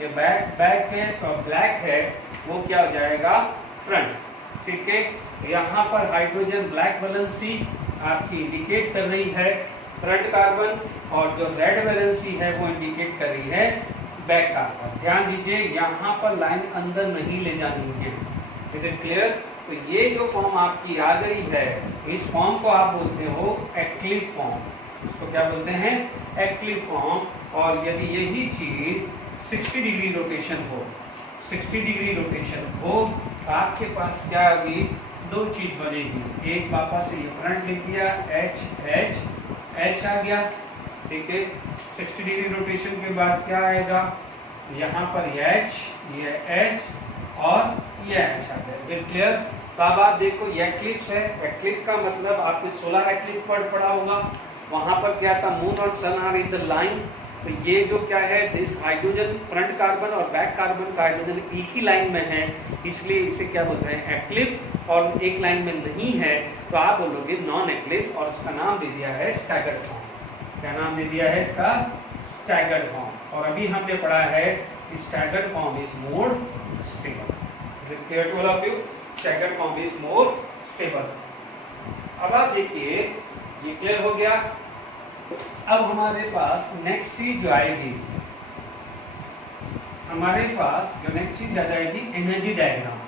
ये बैक है और ब्लैक है वो क्या हो जाएगा? फ्रंट। ठीक है, यहाँ पर हाइड्रोजन ब्लैक वैलेंसी आपकी इंडिकेट कर रही है फ्रंट कार्बन, और जो रेड वैलेंसी है वो इंडिकेट कर रही है बैक कार्बन। ध्यान दीजिए यहाँ पर लाइन अंदर नहीं ले जानी है। Is it clear? तो ये जो फॉर्म आपकी आ गई है, इस फॉर्म को आप बोलते हो एक्लिफ फॉर्म। इसको क्या बोलते हैं? एक्लिफ फॉर्म। और यदि यही चीज 60 डिग्री रोटेशन हो, 60 डिग्री रोटेशन हो, तो आपके पास क्या होगी? दो चीज बनेगी। एक वापस ये फ्रंट लिख दिया, एच एच एच आ गया, ठीक है। 60 डिग्री रोटेशन के बाद क्या आएगा? यहाँ पर ये एच और ये एच आ गया। क्लियर? तो अब आप देखो ये एक्लिप्स है। एक्लिप्स का मतलब आपने सोलर एक्लिप्स पढ़ा होगा, वहां पर क्या था? मून और सन आर इन द लाइन। तो ये जो क्या है, दिस हाइड्रोजन फ्रंट कार्बन और बैक कार्बन का हाइड्रोजन एक ही लाइन में है, इसलिए इसे क्या बोलते हैं? एक्लिप्स। और एक लाइन में नहीं है तो आप बोलोगे नॉन एक्लिप्स, और इसका नाम दे दिया है स्टैगर्ड फॉर्म। क्या नाम दे दिया है इसका? Staggered form. और अभी हमने पढ़ा है staggered form is more stable. Clear to all of you? Staggered form is more stable. अब आप देखिए ये क्लियर हो गया। अब हमारे पास नेक्स्ट चीज जो आएगी, हमारे पास जो नेक्स्ट चीज आ जाएगी एनर्जी डायग्राम।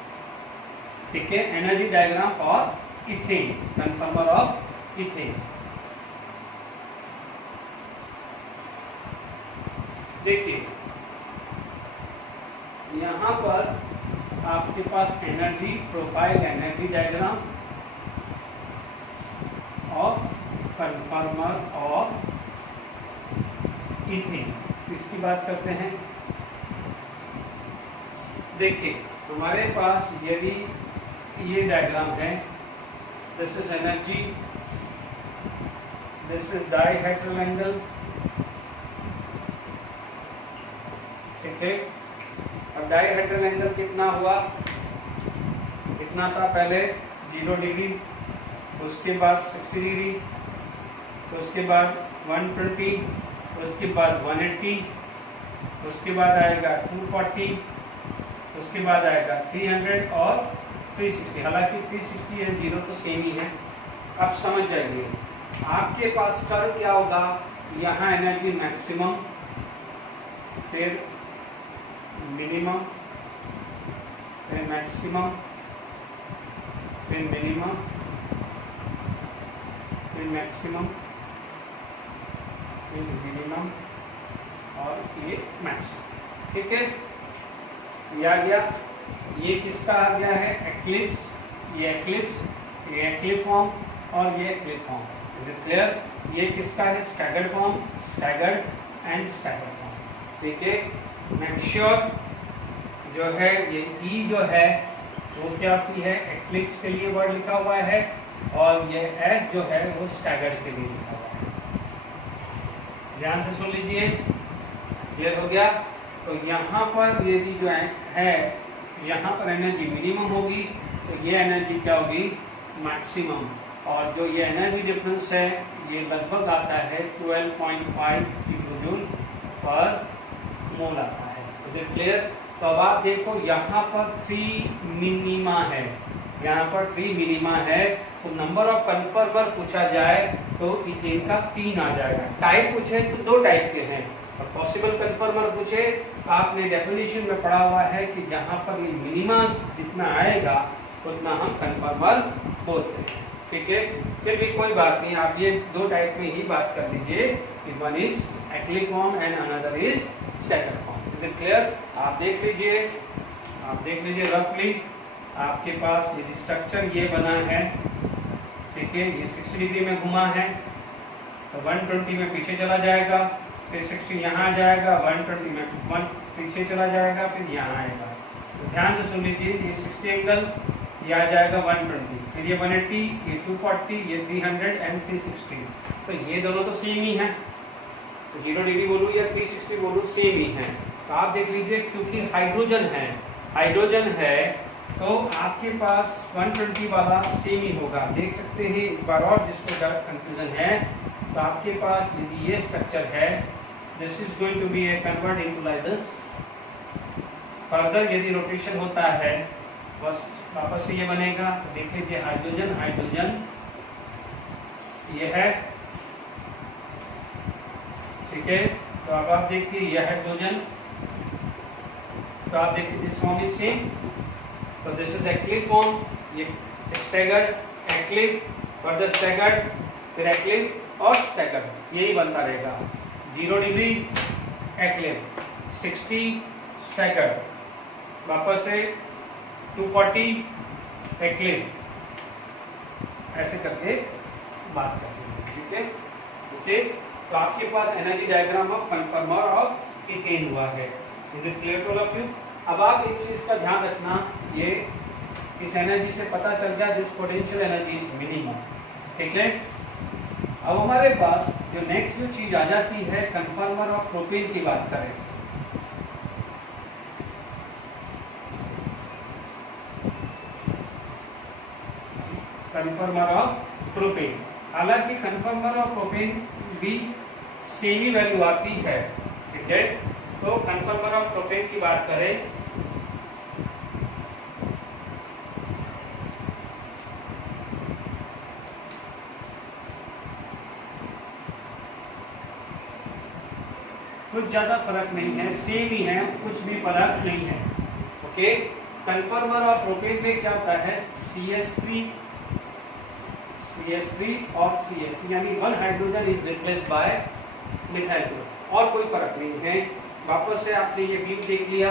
ठीक है, energy diagram for ethane, conformer of ethane. देखिए यहां पर आपके पास energy profile, energy diagram of conformer of ethane, इसकी बात करते हैं। देखिए हमारे पास यदि ये डायग्राम है, this is energy, this is dihedral angle, ठीक है। अब डाइहेड्रल एंगल कितना हुआ? कितना था पहले? 0 डिग्री, उसके बाद 60 डिग्री, उसके बाद 120, उसके बाद 180, उसके बाद आएगा 240, उसके बाद आएगा 300 और 360। हालांकि 360 है 0 तो सेम ही है। अब समझ जाइए आपके पास कर्व क्या होगा? यहाँ एनर्जी मैक्सिमम, फिर मिनिमम, फिर मैक्सिमम, फिर मिनिमम, फिर मैक्सिमम, फिर मिनिमम और ये मैक्सिमम। ठीक है, ये आ गया। ये किसका आ गया है? एक्लिप्स। ये एक्लिप्स, ये एक्लिप फॉर्म और ये एक्लिप फॉर्म। Is it clear? ये किसका है? Staggered form, staggered and staggered form. ठीक है, मेक श्योर जो है ये ई जो है वो क्या की है? एक्लिप्स के लिए वर्ड लिखा हुआ है, और ये एस जो है वो स्टैगर्ड के लिए लिखा हुआ है। ध्यान से सुन लीजिए, क्लियर हो गया? तो यहाँ पर यदि जो है यहाँ पर एनर्जी मिनिमम होगी, तो ये एनर्जी क्या होगी? मैक्सिमम। और जो ये एनर्जी डिफरेंस है ये लगभग आता है 12.5 किलोजूल पर मोल आता है। तो क्लियर? तो अब आप देखो यहाँ पर 3 मिनिमा है, यहाँ पर 3 मिनिमा है। तो नंबर ऑफ कन्फर्मर पूछा जाए तो इथेन का 3 आ जाएगा। टाइप पूछे तो 2 टाइप के हैं, और पॉसिबल कन्फर्मर पूछे आपने डेफिनेशन में पढ़ा हुआ है कि जहाँ पर ये मिनिमा जितना आएगा उतना हम कन्फर्मर बोलते हैं। ठीक है, फिर भी कोई बात नहीं, आप ये 2 टाइप में ही बात कर लीजिए कि one is eclipse form and another is staggered form. Is it clear? आप देख लीजिए रफली। आपके पास ये स्ट्रक्चर ये बना है, ठीक है। ये 60 डिग्री में घुमा है, तो 120 में पीछे चला जाएगा, फिर 60 यहाँ आ जाएगा, 120 में 1 पीछे चला जाएगा, फिर यहाँ आएगा। तो ध्यान से सुन लीजिए, ये 60 एंगल ये आ जाएगा 120, फिर ये 180, ये 240, ये 300 एंड 360। तो ये दोनों तो सेम ही हैं, तो 0 डिग्री बोलूँ या 360 बोलूँ सेम ही है। तो आप देख लीजिए, क्योंकि हाइड्रोजन है तो आपके पास 120 वाला सेम ही होगा। देख सकते हैं एक बार और, जिसको ज़्यादा कंफ्यूजन है, तो आपके पास यदि ये स्ट्रक्चर है, this is going to be a convert into like this. Further यदि रोटेशन होता है बस वापस से ये बनेगा। तो देख लीजिए हाइड्रोजन ये है, ठीक है। तो अब आप देखिए यह हाइड्रोजन, तो आप देखिए दिस फॉर्म इज सेम, तो दिस इज एक्लिव फॉर्म, ये स्टैगर्ड एक्लिव, फर्दर स्टैगर्ड, फिर एक्लिव और स्टैगर्ड, यही बनता रहेगा। 0 डिग्री एक्लिव, 60 स्टैगर्ड, वापस से 240 एक्लिव, ऐसे करके बात चलती है। ठीक है, ओके। तो आपके पास energy diagram of conformer of ethane हुआ है। Is it clear to all of you? अब आप एक चीज का ध्यान रखना, ये इस एनर्जी से पता चल गया this potential energy is minimum. ठीक है, अब हमारे पास जो नेक्स्ट जो चीज आ जाती है, कन्फर्मर ऑफ प्रोपेन की बात करें। कन्फर्मर ऑफ प्रोपेन, हालांकि कन्फर्मर ऑफ प्रोपेन भी सेम ही वैल्यू आती है। ठीक है, तो कन्फर्मर ऑफ प्रोपेन की बात करें, कुछ ज्यादा फर्क नहीं है, सेम ही है, कुछ भी फर्क नहीं है। ओके, कन्फर्मर ऑफ प्रोपेन में क्या होता है, CH3 और CH3, यानी 1 hydrogen is replaced by methyl group, और कोई फर्क नहीं है। वापस से आपने ये व्यू देख लिया,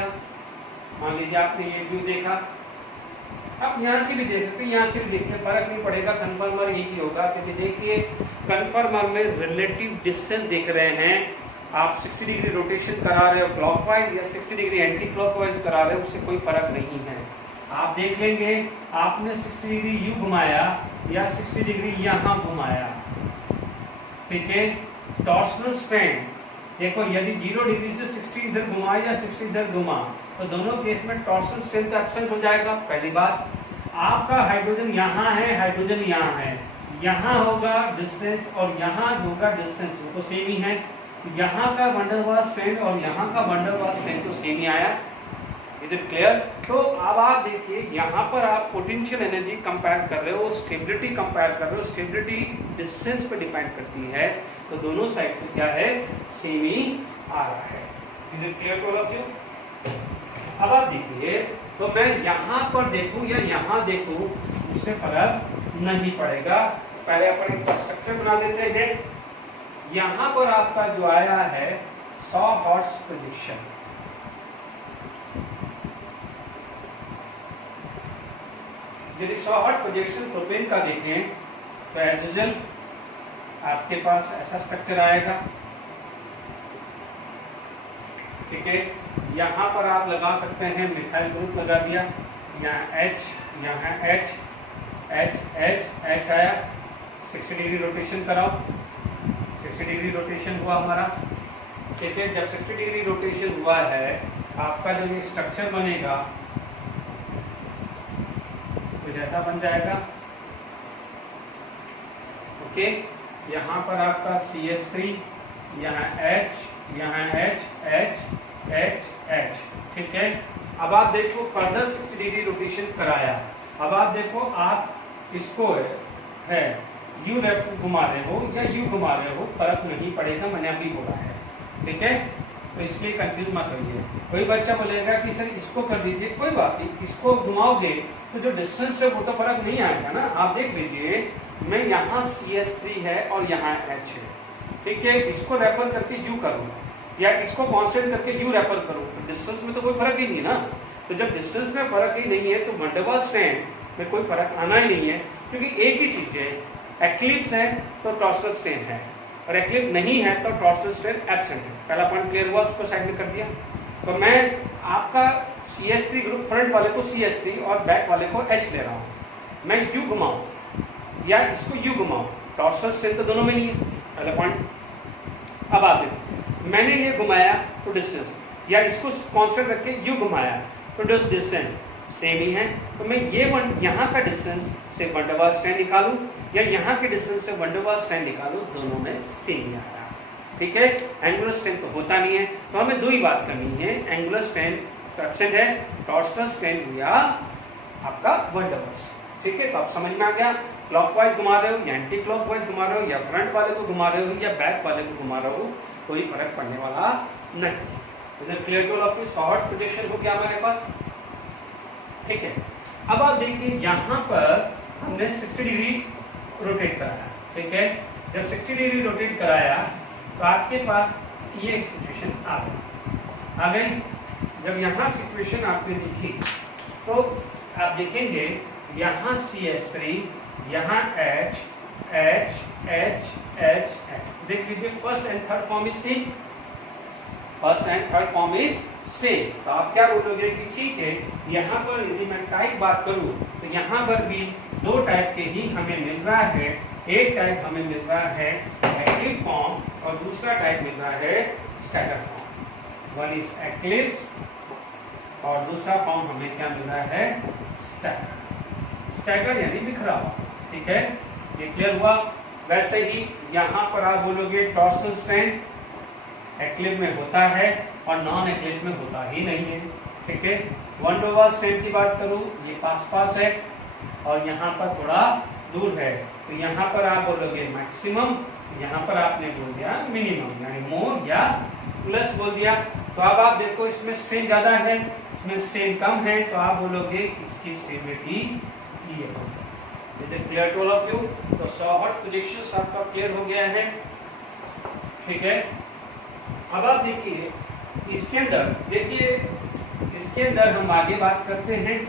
मान लीजिए आपने ये व्यू देखा, आप यहाँ से भी देख सकते हैं, यहाँ से भी देखते, फर्क नहीं पड़ेगा, कन्फर्मर एक ही होगा। क्योंकि देखिए कन्फर्मर में रिलेटिव डिस्टेंस देख रहे हैं, आप 60 डिग्री रोटेशन करा रहे हो क्लॉकवाइज या 60 डिग्री एंटी क्लॉकवाइज करा रहे हो, उससे कोई फर्क नहीं है। आप देख लेंगे, आपने 60 डिग्री यू घुमाया या 60 डिग्री यहाँ घुमाया, ठीक है, टॉर्सनल स्ट्रैंड देखो, यदि 0 डिग्री से 60 इधर घुमा या 60 इधर घुमा, तो दोनों केस में टॉर्सनल स्ट्रैंड एब्सेंट हो जाएगा। पहली बात, आपका हाइड्रोजन यहाँ है, हाइड्रोजन यहाँ है, यहाँ होगा डिस्टेंस और यहाँ होगा डिस्टेंस, वो तो सेम ही है। यहाँ का वंडरवाल स्ट्रैंड और यहाँ का वंडरवाल स्ट्रैंड तो सेम ही आया। Is it clear? तो अब आप देखिए, यहाँ पर आप पोटेंशियल एनर्जी कंपेयर कर रहे हो, स्टेबिलिटी कंपेयर कर रहे हो, स्टेबिलिटी डिस्टेंस पे डिपेंड करती है, तो दोनों साइड पे क्या है, सेम ही आ रहा है। Is it clear to all of you? अब आप देखिए, तो मैं यहाँ पर देखूं या यहाँ देखूं, उससे फर्क नहीं पड़ेगा। पहले अपन एक स्ट्रक्चर बना देते हैं। यहाँ पर आपका जो आया है 100 हॉर्स प्रोजेक्शन, यदि 100 हॉर्स प्रोजेक्शन प्रोपेन का देखें तो एज यूजुअल आपके पास ऐसा स्ट्रक्चर आएगा। ठीक है, यहाँ पर आप लगा सकते हैं मिथाइल ग्रुप लगा दिया, यहाँ H, यहाँ H, H, H, H आया, 60 डिग्री रोटेशन कराओ, 60 डिग्री रोटेशन हुआ हमारा। ठीक है, जब 60 डिग्री रोटेशन हुआ है, आपका जो ये स्ट्रक्चर बनेगा कुछ ऐसा बन जाएगा। ओके, यहाँ पर आपका CH3, यहाँ H, यहाँ H, H, H, H। ठीक है, अब आप देखो फर्दर 60 डिग्री रोटेशन कराया। अब आप देखो, आप इसको है यू घुमा रहे हो या यू घुमा रहे हो, फर्क नहीं पड़ेगा, मैंने अभी बोला है। ठीक है, तो इसलिए कंफ्यूज मत होइए। कोई बच्चा बोलेगा कि सर इसको कर दीजिए, कोई बात नहीं, इसको घुमाओगे तो जो डिस्टेंस है वो तो फर्क नहीं आएगा ना। आप देख लीजिए, मैं यहाँ CH3 है और यहाँ H है। ठीक है, इसको रेफर करके U करूँ या इसको कांस्टेंट करके U रेफर करूँ, तो डिस्टेंस में तो कोई फर्क ही नहीं ना। तो जब डिस्टेंस में फर्क ही नहीं है, तो वंडरवाल स्ट्रैंड में कोई फर्क आना ही नहीं है, क्योंकि एक ही चीज है, एक्लिप्स है तो टॉर्सनल स्ट्रैंड है, और एक्लिप्स नहीं है तो टॉर्सनल स्ट्रैंड एब्सेंट है। पहला पॉइंट क्लियर हुआ, उसको साइड में कर दिया। तो मैं आपका CH3 ग्रुप फ्रंट वाले को CH3 और बैक वाले को H ले रहा हूँ। मैं U घुमाऊँ या इसको U घुमाऊँ, टॉर्सनल स्ट्रैंड तो दोनों में नहीं है, पहला पॉइंट। अब आप देखो, मैंने ये घुमाया तो डिस्टेंस, या इसको कांस्टेंट रख के U घुमाया तो डिस्टेंस सेम ही है। तो मैं ये यहाँ का डिस्टेंस से वंडरवाल स्ट्रैंड निकालूं या यहाँ के डिस्टेंस से वंडरवाल स्ट्रैंड निकालूं, दोनों में सेम ही आ रहा है। ठीक है, एंगुलर स्ट्रैंड तो होता नहीं है, तो हमें दो ही बात करनी है, एंगुलर स्ट्रैंड तो एब्सेंट है, टॉर्सनल स्ट्रैंड या आपका वंडरवाल स्ट्रैंड। ठीक है, तो आप समझ में आ गया, क्लॉकवाइज घुमा रहे हो या एंटी क्लॉकवाइज घुमा रहे हो या फ्रंट वाले को घुमा रहे हो या बैक वाले को घुमा रहे हो, कोई फर्क पड़ने वाला नहीं। Is it clear to all of you? Short projection हो गया हमारे पास, ठीक है। अब आप देखिए यहाँ पर हमने 60 डिग्री रोटेट कराया, ठीक है। जब 60 डिग्री रोटेट कराया तो आपके पास ये सिचुएशन आ गई। जब यहाँ सिचुएशन आपने देखी तो आप देखेंगे यहाँ CH3, यहाँ H, H, H, H, H। देख लीजिए first and third form is same, first and third form is same. तो आप क्या बोलोगे कि ठीक है, यहाँ पर यदि मैं टाइप बात करूँ तो यहाँ पर भी दो टाइप के ही हमें मिल रहा है। एक टाइप हमें मिल रहा है एक्लिप्स फॉर्म और दूसरा टाइप मिल रहा है staggered form. One is eclipse और दूसरा फॉर्म हमें क्या मिल रहा है? स्टैगर्ड। स्टैगर्ड यानी बिखरा हुआ, ठीक है। ये क्लियर हुआ? वैसे ही यहाँ पर आप बोलोगे टॉर्सनल स्ट्रेंथ एक्लिप्स में होता है और नॉन एक्लिप्स में होता ही नहीं है, ठीक है। वन टू वन स्ट्रेंथ की बात करूँ, ये पास है और यहाँ पर थोड़ा दूर है, तो यहाँ पर आप बोलोगे मैक्सिमम, यहाँ पर आपने बोल दिया मिनिमम, यानी मोर या प्लस बोल दिया। तो अब आप देखो इसमें स्ट्रेन ज्यादा है, इसमें स्ट्रेन कम है, तो आप बोलोगे इसकी स्टेबिलिटी ये होगी। Is it clear to all of you? तो शॉर्ट प्रोजेक्शंस आपका क्लियर हो गया है, ठीक है। अब आप देखिए इसके अंदर, देखिए इसके अंदर हम आगे बात करते हैं।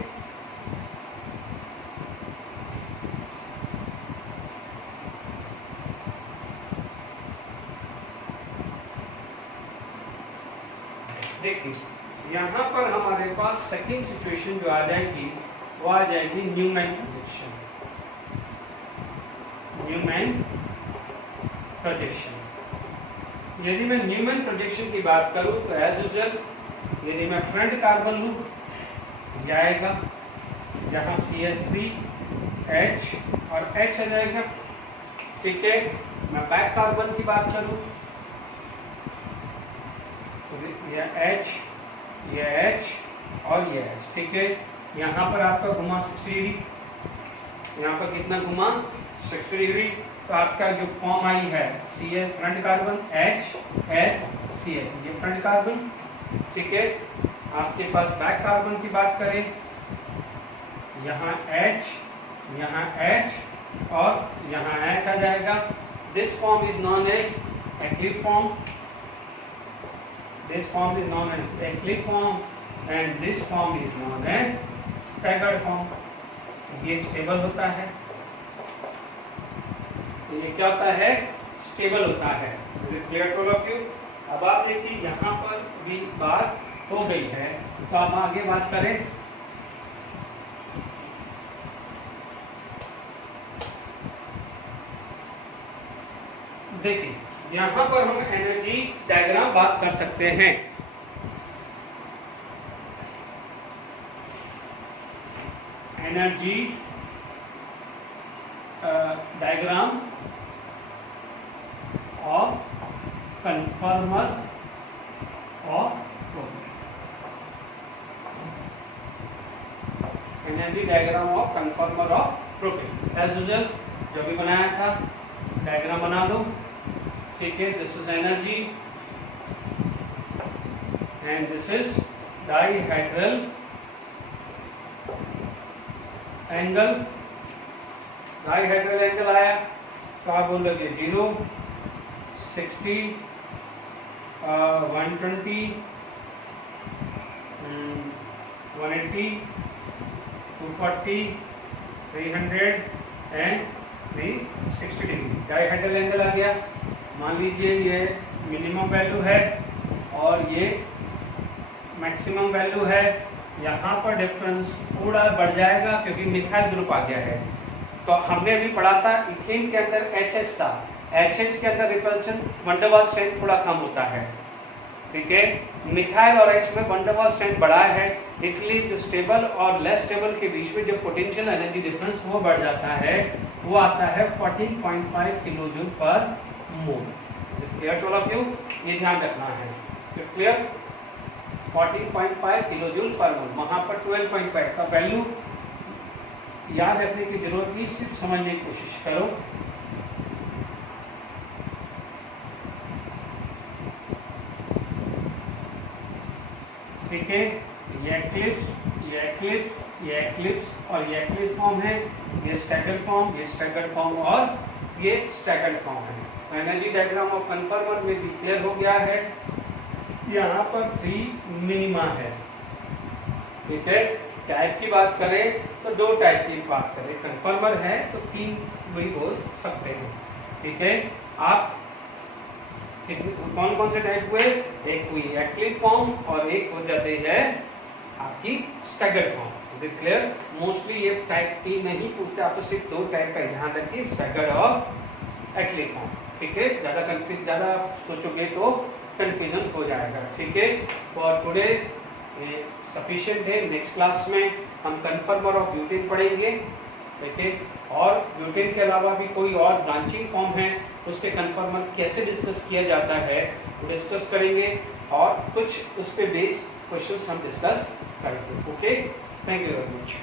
देखिए यहाँ पर हमारे पास सेकंड सिचुएशन जो आ जाएगी वो आ जाएगी न्यूमैन प्रोजेक्शन। न्यूमैन प्रोजेक्शन, यदि मैं न्यूमैन प्रोजेक्शन की बात करूं तो एज यूजुअल यदि मैं फ्रंट कार्बन लूं ये आएगा, यहाँ CH3 H और H आ जाएगा, ठीक है। मैं बैक कार्बन की बात करूं ये H, ये H और ये H, ठीक है। यहाँ पर आपका घुमा 60 डिग्री, यहाँ पर कितना घुमा 60 डिग्री, तो आपका जो फॉर्म आई है CH front carbon, H CH, ये फ्रंट कार्बन, ठीक है। आपके पास बैक कार्बन की बात करें, यहाँ H, यहाँ H और यहाँ H आ जाएगा। This form is known as eclipse form, this form is known as eclipse form and this form is known as staggered form। ये स्टेबल होता है, ये क्या होता है? स्टेबल होता है। Clear to all of you? अब आप देखिए यहाँ पर भी बात हो गई है, तो हम आगे बात करें। देखिए यहाँ पर हम एनर्जी डायग्राम बात कर सकते हैं। एनर्जी डायग्राम और कन्फर्मर और propane. Energy diagram of conformer of propane as usual जो भी बनाया था डायग्राम बना लो, ठीक है। This is energy and this is dihedral angle. Dihedral angle आया तो आप बोलोगे 0, 60, 120, 180, 240, 300 एंड 360 डिग्री डाइहेड्रल एंगल आ गया। मान लीजिए ये मिनिमम वैल्यू है और ये मैक्सिमम वैल्यू है। यहाँ पर डिफरेंस थोड़ा बढ़ जाएगा क्योंकि मिथाइल ग्रुप आ गया है। तो हमने अभी पढ़ा था इथेन के अंदर HH था, HH के अंदर repulsion van der Waals strength थोड़ा कम होता है, ठीक है। मिथाइल और H में वन डर वाल्स स्ट्रेंथ बढ़ा है, इसलिए जो स्टेबल और लेस स्टेबल के बीच में जो पोटेंशियल एनर्जी डिफरेंस वो बढ़ जाता है, वो आता है 14.5 kilojoule per mole. Clear to all of you? ये ध्यान रखना है, क्लियर? 14.5 किलोजूल पर मोल, वहां पर 12.5 का वैल्यू याद रखने की जरूरत नहीं, सिर्फ समझने की कोशिश करो। ठीक है, ये एक्लिप्स, ये एक्लिप्स, ये एक्लिप्स और ये एक्लिप्स फॉर्म है, ये स्टैगर्ड फॉर्म, ये स्टैगर्ड फॉर्म और ये स्टैगर्ड फॉर्म है। एनर्जी डायग्राम ऑफ कन्फर्मर में भी क्लियर हो गया है। यहाँ पर 3 मिनिमा है, ठीक है। टाइप की बात करें तो 2 टाइप की बात करें, कन्फर्मर है तो 3 भी बोल सकते हैं, ठीक है। आप कौन कौन से टाइप हुए, एक हुई एक्टिव फॉर्म और एक हो जाती है आपकी स्टैगर्ड फॉर्म। क्लियर, मोस्टली ये टाइप 3 नहीं पूछते, आप तो सिर्फ 2 टाइप का ध्यान रखिए, स्टैगर्ड और एक्टिव फॉर्म, ठीक है। ज्यादा सोचोगे तो कंफ्यूजन हो जाएगा, ठीक है। फॉर टुडे सफिशिएंट है। नेक्स्ट क्लास में हम कन्फर्मर ऑफ ब्यूटेन पढ़ेंगे, ठीक है। और ब्यूटेन के अलावा भी कोई और ब्रांचिंग फॉर्म है, उसके कन्फर्मर कैसे डिस्कस किया जाता है वो डिस्कस करेंगे और कुछ उस पे बेस क्वेश्चंस हम डिस्कस करेंगे। Okay, thank you very much.